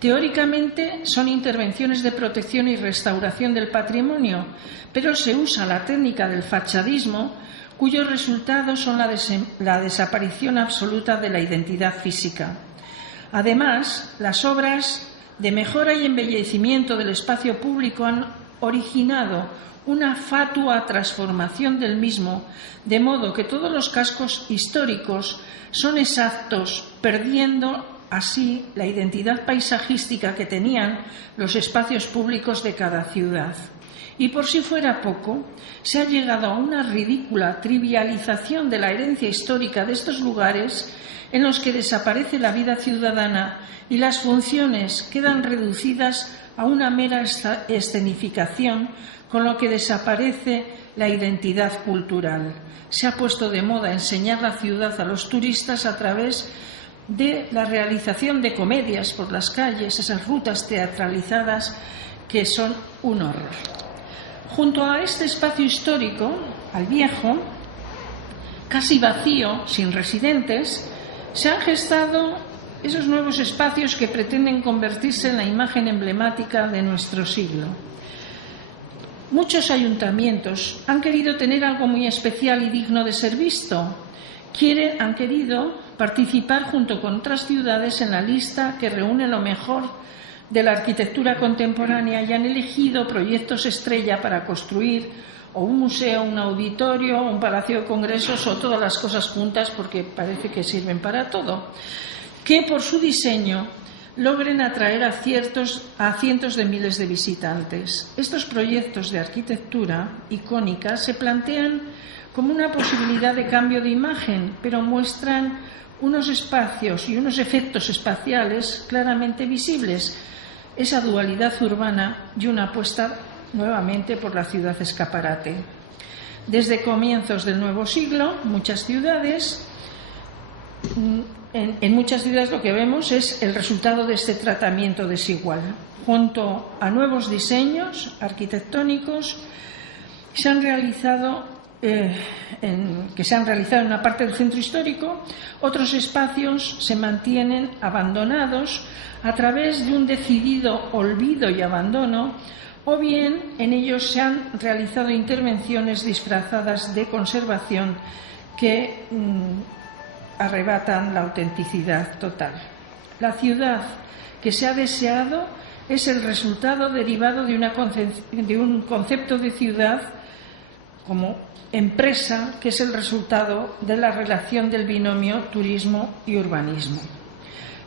Teóricamente son intervenciones de protección y restauración del patrimonio, pero se usa la técnica del fachadismo, cuyos resultados son la desaparición absoluta de la identidad física. Además, las obras de mejora y embellecimiento del espacio público han originado una fatua transformación del mismo, de modo que todos los cascos históricos son exactos, perdiendo así la identidad paisajística que tenían los espacios públicos de cada ciudad. Y por si fuera poco, se ha llegado a una ridícula trivialización de la herencia histórica de estos lugares, en los que desaparece la vida ciudadana y las funciones quedan reducidas a una mera escenificación, con lo que desaparece la identidad cultural. Se ha puesto de moda enseñar la ciudad a los turistas a través de la realización de comedias por las calles, esas rutas teatralizadas que son un horror. Junto a este espacio histórico, al viejo, casi vacío, sin residentes, se han gestado esos nuevos espacios que pretenden convertirse en la imagen emblemática de nuestro siglo. Muchos ayuntamientos han querido tener algo muy especial y digno de ser visto. Han querido participar junto con otras ciudades en la lista que reúne lo mejor de la arquitectura contemporánea y han elegido proyectos estrella para construir o un museo, un auditorio, un palacio de congresos o todas las cosas juntas, porque parece que sirven para todo, que por su diseño logren atraer a cientos de miles de visitantes. Estos proyectos de arquitectura icónica se plantean como una posibilidad de cambio de imagen, pero muestran unos espacios y unos efectos espaciales claramente visibles, esa dualidad urbana y una apuesta nuevamente por la ciudad escaparate. Desde comienzos del nuevo siglo, en muchas ciudades lo que vemos es el resultado de este tratamiento desigual. Junto a nuevos diseños arquitectónicos se han realizado que se han realizado en una parte del centro histórico, otros espacios se mantienen abandonados a través de un decidido olvido y abandono, o bien en ellos se han realizado intervenciones disfrazadas de conservación que arrebatan la autenticidad total. La ciudad que se ha deseado es el resultado derivado de un concepto de ciudad como empresa, que es el resultado de la relación del binomio turismo y urbanismo.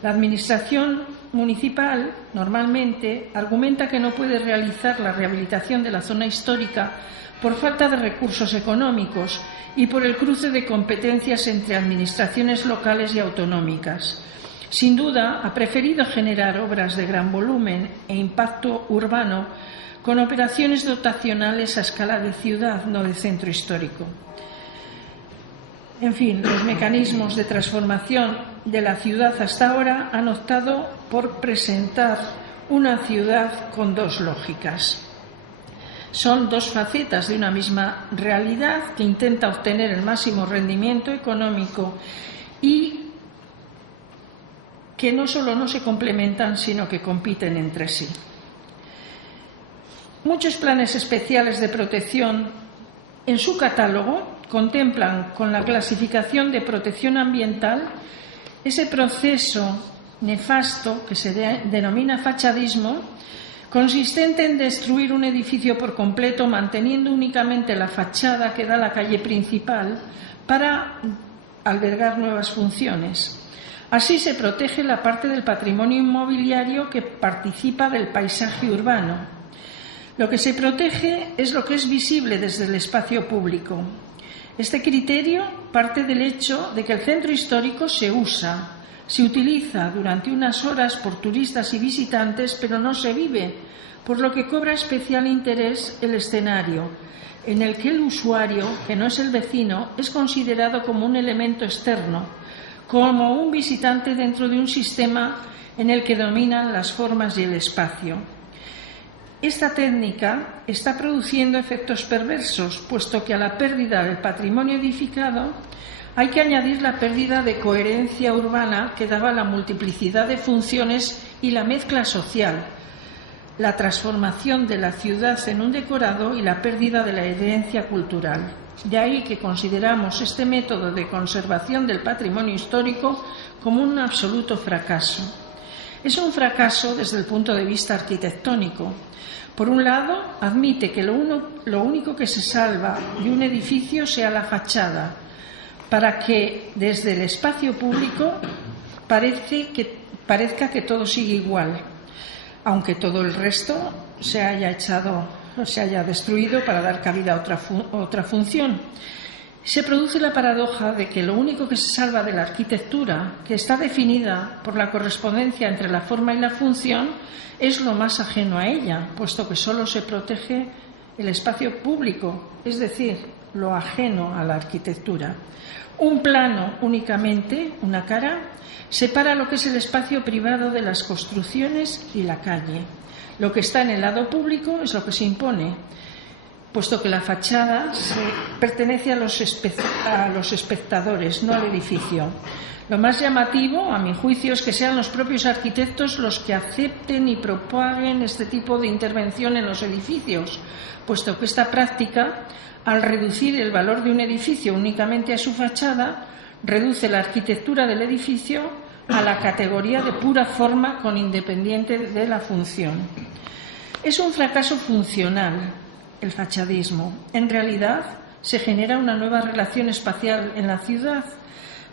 La Administración municipal normalmente argumenta que no puede realizar la rehabilitación de la zona histórica por falta de recursos económicos y por el cruce de competencias entre administraciones locales y autonómicas. Sin duda, ha preferido generar obras de gran volumen e impacto urbano con operaciones dotacionales a escala de ciudad, no de centro histórico. En fin, los mecanismos de transformación de la ciudad hasta ahora han optado por presentar una ciudad con dos lógicas. Son dos facetas de una misma realidad que intenta obtener el máximo rendimiento económico y que no solo no se complementan, sino que compiten entre sí. Muchos planes especiales de protección en su catálogo contemplan con la clasificación de protección ambiental ese proceso nefasto que se denomina fachadismo, consistente en destruir un edificio por completo manteniendo únicamente la fachada que da a la calle principal para albergar nuevas funciones. Así se protege la parte del patrimonio inmobiliario que participa del paisaje urbano. Lo que se protege es lo que es visible desde el espacio público. Este criterio parte del hecho de que el centro histórico se utiliza durante unas horas por turistas y visitantes, pero no se vive, por lo que cobra especial interés el escenario, en el que el usuario, que no es el vecino, es considerado como un elemento externo, como un visitante dentro de un sistema en el que dominan las formas y el espacio. Esta técnica está produciendo efectos perversos, puesto que a la pérdida del patrimonio edificado hay que añadir la pérdida de coherencia urbana que daba la multiplicidad de funciones y la mezcla social, la transformación de la ciudad en un decorado y la pérdida de la herencia cultural. De ahí que consideramos este método de conservación del patrimonio histórico como un absoluto fracaso. Es un fracaso desde el punto de vista arquitectónico. Por un lado, admite que lo único que se salva de un edificio sea la fachada, para que desde el espacio público parezca que todo sigue igual, aunque todo el resto se haya destruido para dar cabida a otra función. Se produce la paradoja de que lo único que se salva de la arquitectura, que está definida por la correspondencia entre la forma y la función, es lo más ajeno a ella, puesto que solo se protege el espacio público, es decir, lo ajeno a la arquitectura. Un plano únicamente, una cara, separa lo que es el espacio privado de las construcciones y la calle. Lo que está en el lado público es lo que se impone, puesto que la fachada pertenece a los espectadores, no al edificio. Lo más llamativo, a mi juicio, es que sean los propios arquitectos los que acepten y propaguen este tipo de intervención en los edificios, puesto que esta práctica, al reducir el valor de un edificio únicamente a su fachada, reduce la arquitectura del edificio a la categoría de pura forma con independiente de la función. Es un fracaso funcional el fachadismo. En realidad, se genera una nueva relación espacial en la ciudad,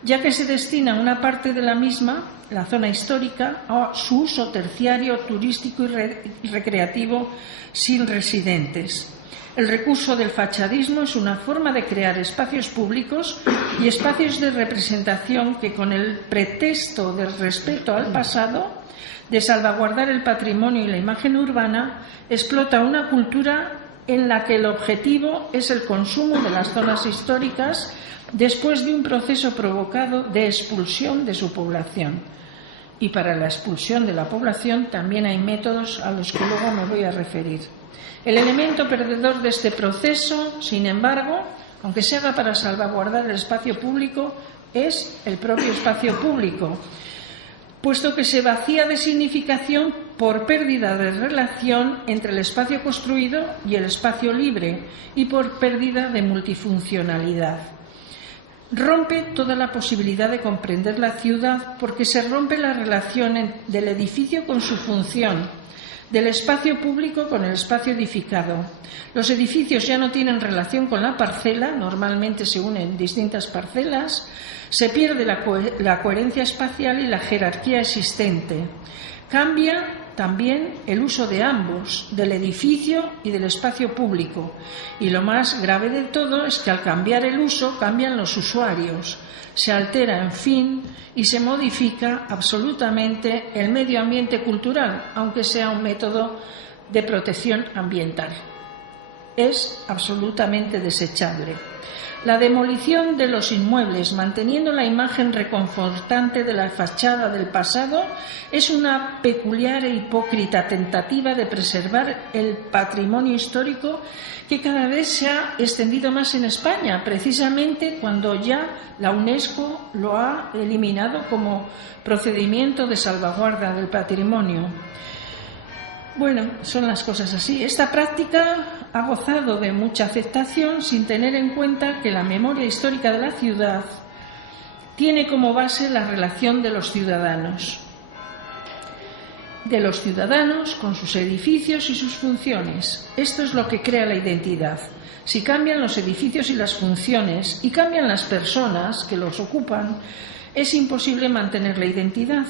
ya que se destina una parte de la misma, la zona histórica, a su uso terciario, turístico y recreativo sin residentes. El recurso del fachadismo es una forma de crear espacios públicos y espacios de representación que, con el pretexto del respeto al pasado, de salvaguardar el patrimonio y la imagen urbana, explota una cultura en la que el objetivo es el consumo de las zonas históricas después de un proceso provocado de expulsión de su población. Y para la expulsión de la población también hay métodos a los que luego me voy a referir. El elemento perdedor de este proceso, sin embargo, aunque se haga para salvaguardar el espacio público, es el propio espacio público, puesto que se vacía de significación por pérdida de relación entre el espacio construido y el espacio libre y por pérdida de multifuncionalidad. Rompe toda la posibilidad de comprender la ciudad porque se rompe la relación del edificio con su función, del espacio público con el espacio edificado. Los edificios ya no tienen relación con la parcela, normalmente se unen distintas parcelas, se pierde la coherencia espacial y la jerarquía existente. Cambia también el uso de ambos, del edificio y del espacio público. Y lo más grave de todo es que al cambiar el uso cambian los usuarios. Se altera, en fin, y se modifica absolutamente el medio ambiente cultural, aunque sea un método de protección ambiental. Es absolutamente desechable. La demolición de los inmuebles, manteniendo la imagen reconfortante de la fachada del pasado, es una peculiar e hipócrita tentativa de preservar el patrimonio histórico que cada vez se ha extendido más en España, precisamente cuando ya la UNESCO lo ha eliminado como procedimiento de salvaguarda del patrimonio. Bueno, son las cosas así. Esta práctica ha gozado de mucha aceptación sin tener en cuenta que la memoria histórica de la ciudad tiene como base la relación de los ciudadanos con sus edificios y sus funciones. Esto es lo que crea la identidad. Si cambian los edificios y las funciones y cambian las personas que los ocupan, es imposible mantener la identidad.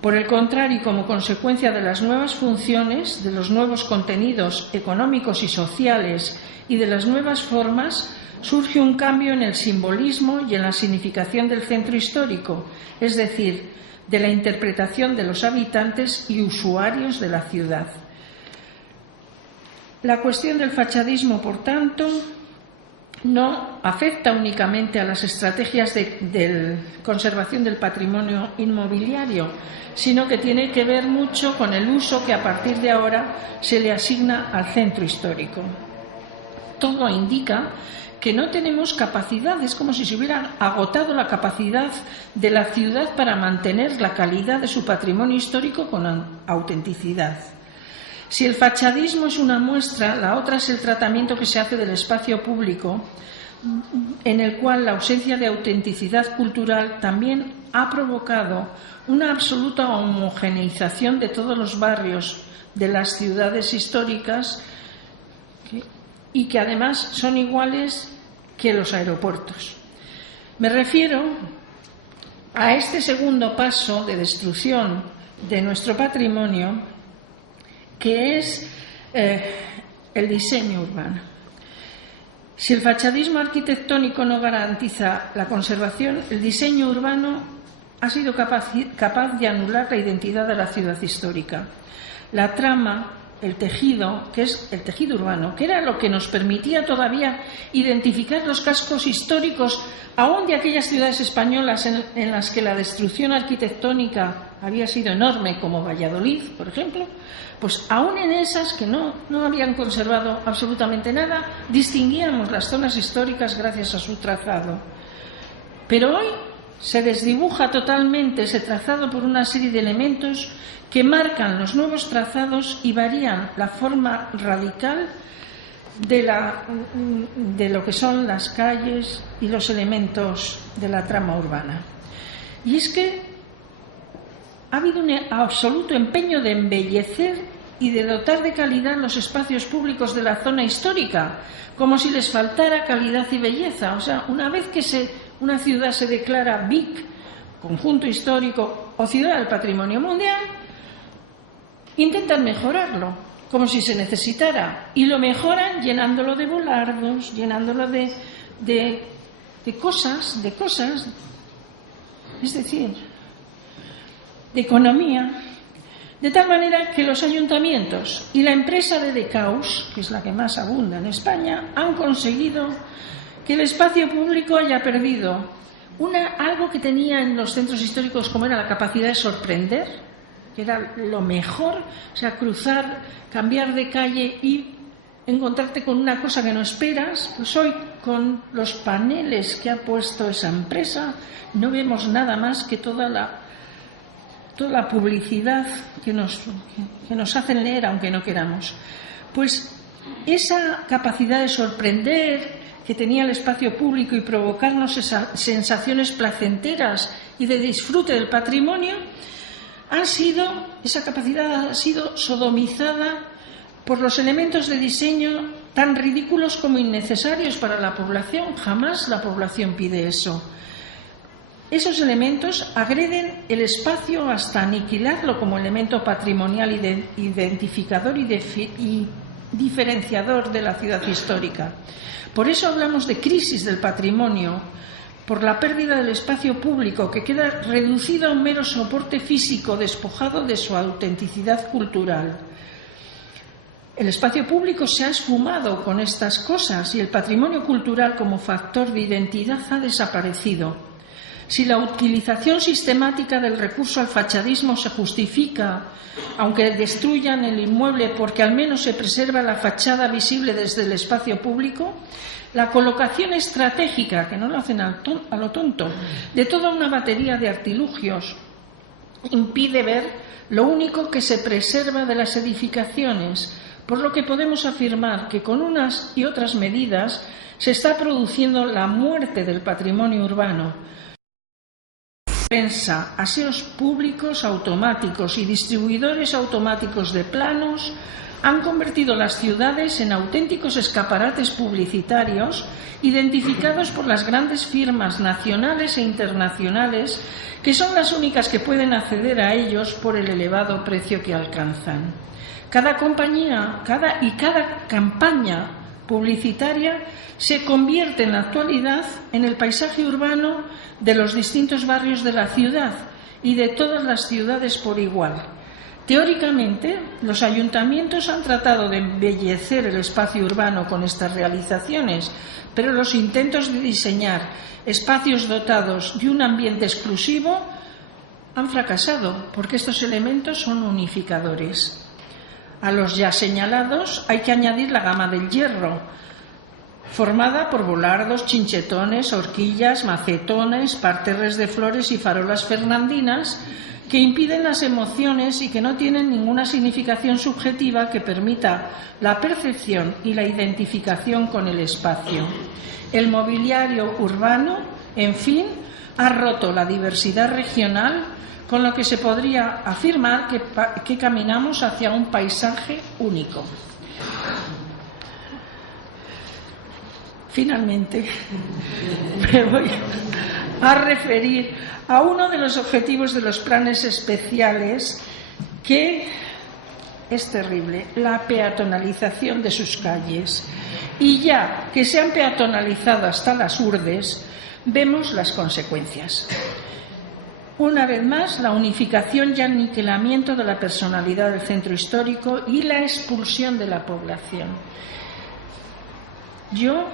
Por el contrario, como consecuencia de las nuevas funciones, de los nuevos contenidos económicos y sociales y de las nuevas formas, surge un cambio en el simbolismo y en la significación del centro histórico, es decir, de la interpretación de los habitantes y usuarios de la ciudad. La cuestión del fachadismo, por tanto, no afecta únicamente a las estrategias de conservación del patrimonio inmobiliario, sino que tiene que ver mucho con el uso que a partir de ahora se le asigna al centro histórico. Todo indica que no tenemos capacidad, es como si se hubiera agotado la capacidad de la ciudad para mantener la calidad de su patrimonio histórico con autenticidad. Si el fachadismo es una muestra, la otra es el tratamiento que se hace del espacio público, en el cual la ausencia de autenticidad cultural también ha provocado una absoluta homogeneización de todos los barrios de las ciudades históricas y que además son iguales que los aeropuertos. Me refiero a este segundo paso de destrucción de nuestro patrimonio, que es el diseño urbano. Si el fachadismo arquitectónico no garantiza la conservación, el diseño urbano ha sido capaz de anular la identidad de la ciudad histórica. La trama, el tejido, que es el tejido urbano, que era lo que nos permitía todavía identificar los cascos históricos, aún de aquellas ciudades españolas en las que la destrucción arquitectónica había sido enorme, como Valladolid, por ejemplo, pues aún en esas que no habían conservado absolutamente nada, distinguíamos las zonas históricas gracias a su trazado. Pero hoy se desdibuja totalmente ese trazado por una serie de elementos que marcan los nuevos trazados y varían la forma radical de lo que son las calles y los elementos de la trama urbana. Y es que ha habido un absoluto empeño de embellecer y de dotar de calidad los espacios públicos de la zona histórica, como si les faltara calidad y belleza. O sea, una vez que una ciudad se declara BIC, conjunto histórico o ciudad del patrimonio mundial, intentan mejorarlo, como si se necesitara, y lo mejoran llenándolo de volardos, llenándolo de cosas, es decir, de economía, de tal manera que los ayuntamientos y la empresa de Decaus, que es la que más abunda en España, han conseguido que el espacio público haya perdido algo que tenía en los centros históricos, como era la capacidad de sorprender, que era lo mejor, o sea, cruzar, cambiar de calle y encontrarte con una cosa que no esperas. Pues hoy, con los paneles que ha puesto esa empresa, no vemos nada más que toda la publicidad que nos hacen leer, aunque no queramos. Pues esa capacidad de sorprender que tenía el espacio público y provocarnos esas sensaciones placenteras y de disfrute del patrimonio, esa capacidad ha sido sodomizada por los elementos de diseño tan ridículos como innecesarios para la población. Jamás la población pide eso. Esos elementos agreden el espacio hasta aniquilarlo como elemento patrimonial identificador y diferenciador de la ciudad histórica. Por eso hablamos de crisis del patrimonio, por la pérdida del espacio público, que queda reducido a un mero soporte físico despojado de su autenticidad cultural. El espacio público se ha esfumado con estas cosas y el patrimonio cultural como factor de identidad ha desaparecido. Si la utilización sistemática del recurso al fachadismo se justifica, aunque destruyan el inmueble porque al menos se preserva la fachada visible desde el espacio público, la colocación estratégica, que no lo hacen a lo tonto, de toda una batería de artilugios impide ver lo único que se preserva de las edificaciones, por lo que podemos afirmar que con unas y otras medidas se está produciendo la muerte del patrimonio urbano. Prensa, aseos públicos automáticos y distribuidores automáticos de planos han convertido las ciudades en auténticos escaparates publicitarios identificados por las grandes firmas nacionales e internacionales, que son las únicas que pueden acceder a ellos por el elevado precio que alcanzan. Cada compañía y cada campaña publicitaria se convierte en la actualidad en el paisaje urbano de los distintos barrios de la ciudad y de todas las ciudades por igual. Teóricamente, los ayuntamientos han tratado de embellecer el espacio urbano con estas realizaciones, pero los intentos de diseñar espacios dotados de un ambiente exclusivo han fracasado, porque estos elementos son unificadores. A los ya señalados hay que añadir la gama del hierro, formada por volardos, chinchetones, horquillas, macetones, parterres de flores y farolas fernandinas, que impiden las emociones y que no tienen ninguna significación subjetiva que permita la percepción y la identificación con el espacio. El mobiliario urbano, en fin, ha roto la diversidad regional, con lo que se podría afirmar que caminamos hacia un paisaje único. Finalmente, me voy a referir a uno de los objetivos de los planes especiales, que es terrible: la peatonalización de sus calles. Y ya que se han peatonalizado hasta las urdes, vemos las consecuencias. Una vez más, la unificación y aniquilamiento de la personalidad del centro histórico y la expulsión de la población. Yo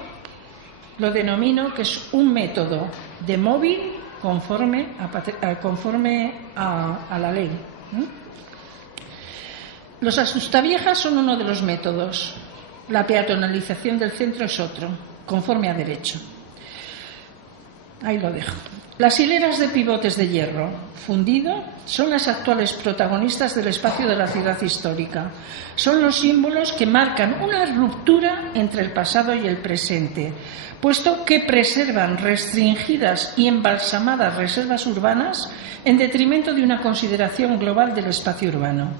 lo denomino que es un método de móvil conforme a la ley. Los asustaviejas son uno de los métodos. La peatonalización del centro es otro, conforme a derecho. Ahí lo dejo. Las hileras de pivotes de hierro fundido son las actuales protagonistas del espacio de la ciudad histórica. Son los símbolos que marcan una ruptura entre el pasado y el presente, puesto que preservan restringidas y embalsamadas reservas urbanas en detrimento de una consideración global del espacio urbano.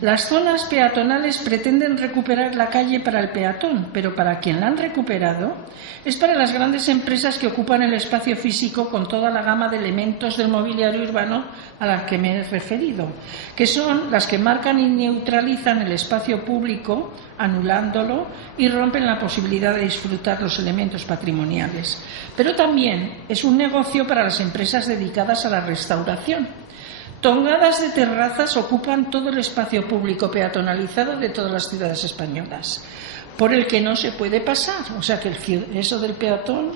Las zonas peatonales pretenden recuperar la calle para el peatón, pero para quien la han recuperado es para las grandes empresas que ocupan el espacio físico con toda la gama de elementos del mobiliario urbano a las que me he referido, que son las que marcan y neutralizan el espacio público, anulándolo, y rompen la posibilidad de disfrutar los elementos patrimoniales. Pero también es un negocio para las empresas dedicadas a la restauración. Tongadas de terrazas ocupan todo el espacio público peatonalizado de todas las ciudades españolas, por el que no se puede pasar. O sea que eso del peatón,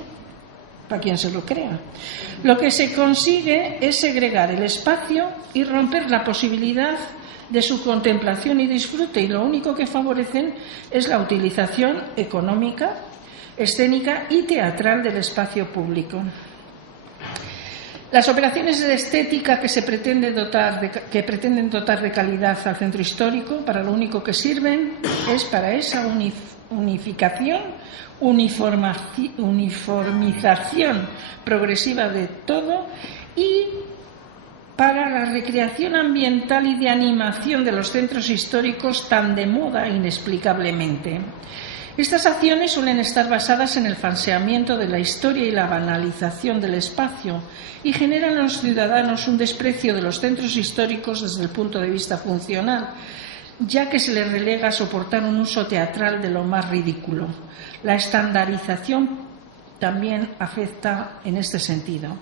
para quien se lo crea. Lo que se consigue es segregar el espacio y romper la posibilidad de su contemplación y disfrute, y lo único que favorecen es la utilización económica, escénica y teatral del espacio público. Las operaciones de estética que pretenden dotar de calidad al centro histórico, para lo único que sirven es para esa unificación, uniformización progresiva de todo, y para la recreación ambiental y de animación de los centros históricos tan de moda inexplicablemente. Estas acciones suelen estar basadas en el falseamiento de la historia y la banalización del espacio, y generan a los ciudadanos un desprecio de los centros históricos desde el punto de vista funcional, ya que se les relega a soportar un uso teatral de lo más ridículo. La estandarización también afecta en este sentido.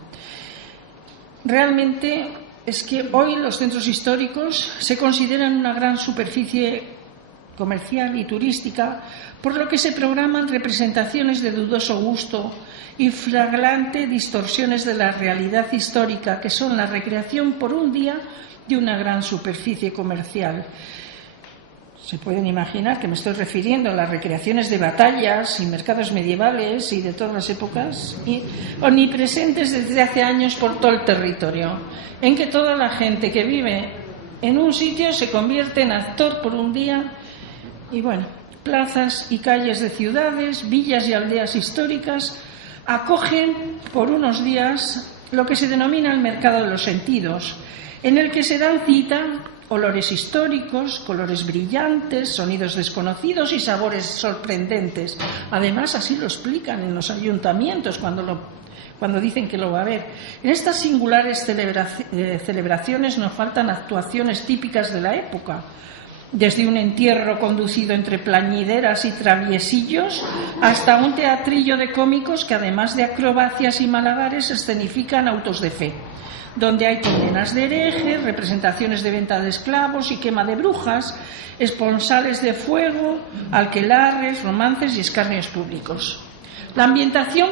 Realmente es que hoy los centros históricos se consideran una gran superficie comercial y turística, por lo que se programan representaciones de dudoso gusto y flagrante distorsiones de la realidad histórica, que son la recreación por un día de una gran superficie comercial. Se pueden imaginar que me estoy refiriendo a las recreaciones de batallas y mercados medievales y de todas las épocas, y omnipresentes desde hace años por todo el territorio, en que toda la gente que vive en un sitio se convierte en actor por un día. Y bueno, plazas y calles de ciudades, villas y aldeas históricas acogen por unos días lo que se denomina el mercado de los sentidos, en el que se dan cita olores históricos, colores brillantes, sonidos desconocidos y sabores sorprendentes. Además, así lo explican en los ayuntamientos cuando dicen que lo va a haber. En estas singulares celebraciones no faltan actuaciones típicas de la época, desde un entierro conducido entre plañideras y traviesillos hasta un teatrillo de cómicos que, además de acrobacias y malabares, escenifican autos de fe, donde hay condenas de herejes, representaciones de venta de esclavos y quema de brujas, esponsales de fuego, alquelares, romances y escarnios públicos. La ambientación,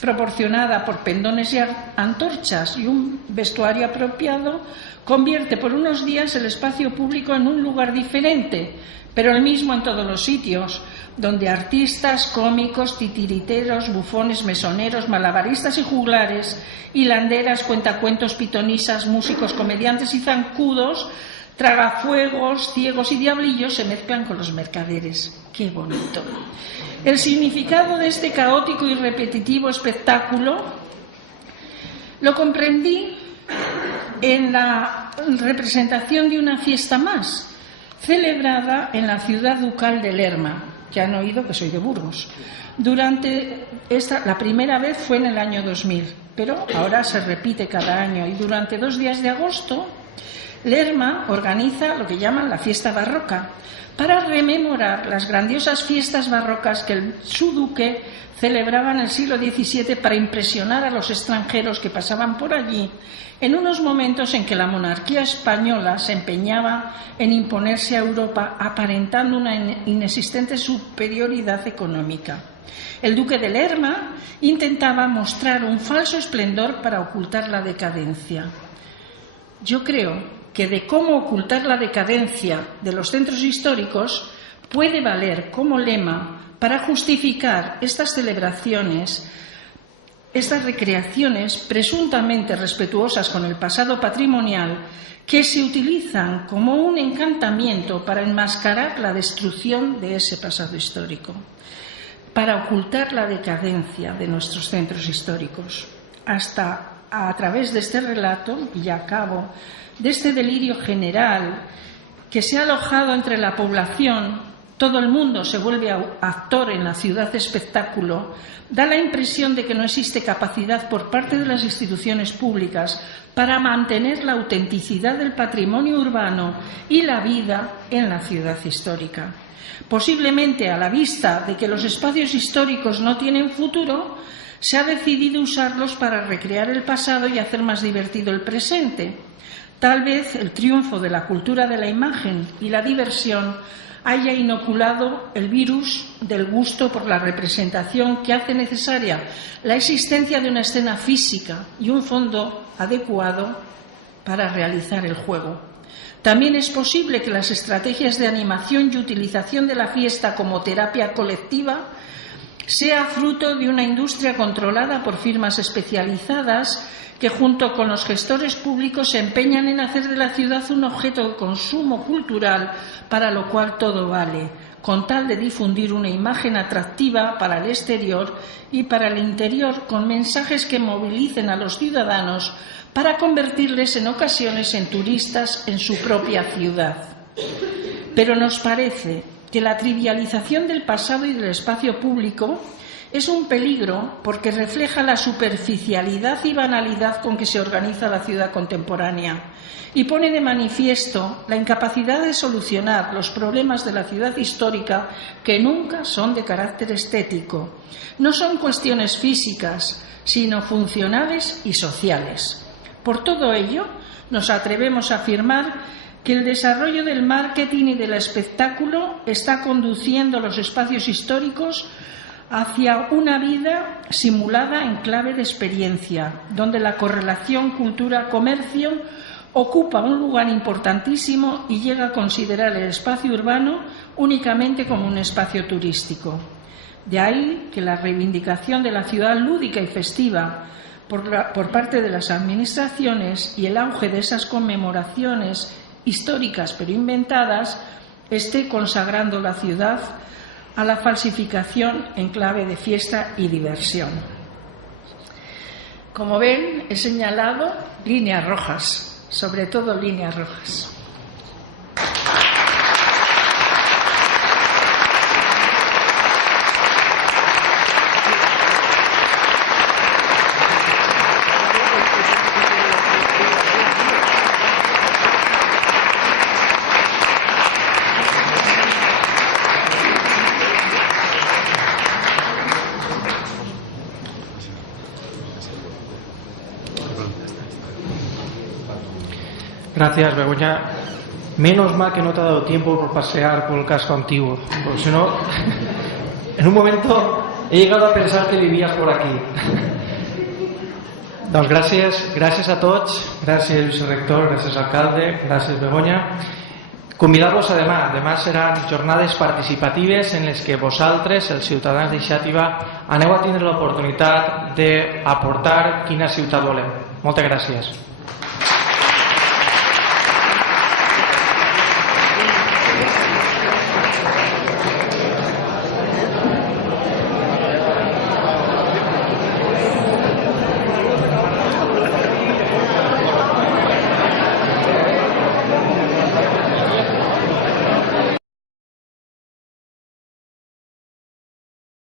proporcionada por pendones y antorchas y un vestuario apropiado, convierte por unos días el espacio público en un lugar diferente, pero el mismo en todos los sitios, donde artistas, cómicos, titiriteros, bufones, mesoneros, malabaristas y juglares, hilanderas, cuentacuentos, pitonisas, músicos, comediantes y zancudos, tragafuegos, ciegos y diablillos se mezclan con los mercaderes. ¡Qué bonito! El significado de este caótico y repetitivo espectáculo lo comprendí en la representación de una fiesta más, celebrada en la ciudad ducal de Lerma. Ya han oído que soy de Burgos. La primera vez fue en el año 2000, pero ahora se repite cada año, y durante 2 días de agosto Lerma organiza lo que llaman la fiesta barroca, para rememorar las grandiosas fiestas barrocas que su duque celebraba en el siglo XVII para impresionar a los extranjeros que pasaban por allí, en unos momentos en que la monarquía española se empeñaba en imponerse a Europa, aparentando una inexistente superioridad económica. El duque de Lerma intentaba mostrar un falso esplendor para ocultar la decadencia. Yo creo que de cómo ocultar la decadencia de los centros históricos puede valer como lema para justificar estas celebraciones, estas recreaciones presuntamente respetuosas con el pasado patrimonial, que se utilizan como un encantamiento para enmascarar la destrucción de ese pasado histórico, para ocultar la decadencia de nuestros centros históricos. Hasta a través de este relato, y acabo, de este delirio general que se ha alojado entre la población, todo el mundo se vuelve actor en la ciudad espectáculo, da la impresión de que no existe capacidad por parte de las instituciones públicas para mantener la autenticidad del patrimonio urbano y la vida en la ciudad histórica. Posiblemente, a la vista de que los espacios históricos no tienen futuro, se ha decidido usarlos para recrear el pasado y hacer más divertido el presente. Tal vez el triunfo de la cultura de la imagen y la diversión haya inoculado el virus del gusto por la representación, que hace necesaria la existencia de una escena física y un fondo adecuado para realizar el juego. También es posible que las estrategias de animación y utilización de la fiesta como terapia colectiva sea fruto de una industria controlada por firmas especializadas que, junto con los gestores públicos, se empeñan en hacer de la ciudad un objeto de consumo cultural para lo cual todo vale, con tal de difundir una imagen atractiva para el exterior y para el interior, con mensajes que movilicen a los ciudadanos para convertirles en ocasiones en turistas en su propia ciudad. Pero nos parece que la trivialización del pasado y del espacio público es un peligro porque refleja la superficialidad y banalidad con que se organiza la ciudad contemporánea y pone de manifiesto la incapacidad de solucionar los problemas de la ciudad histórica, que nunca son de carácter estético. No son cuestiones físicas, sino funcionales y sociales. Por todo ello, nos atrevemos a afirmar que el desarrollo del marketing y del espectáculo está conduciendo los espacios históricos hacia una vida simulada en clave de experiencia, donde la correlación cultura-comercio ocupa un lugar importantísimo y llega a considerar el espacio urbano únicamente como un espacio turístico. De ahí que la reivindicación de la ciudad lúdica y festiva por parte de las administraciones y el auge de esas conmemoraciones históricas pero inventadas esté consagrando la ciudad a la falsificación en clave de fiesta y diversión. Como ven, he señalado líneas rojas, sobre todo líneas rojas. Gracias, Begoña. Menos mal que no te ha dado tiempo por pasear por el casco antiguo, porque si no, en un momento he llegado a pensar que vivías por aquí. Doncs gràcies a tots, gràcies vicerector, gràcies alcalde, gràcies Begoña. Convidar-vos a demà. Demà seran jornades participatives en les que vosaltres, els ciutadans de Xàtiva, aneu a tindre l'oportunitat d'aportar quina ciutat volem. Moltes gràcies.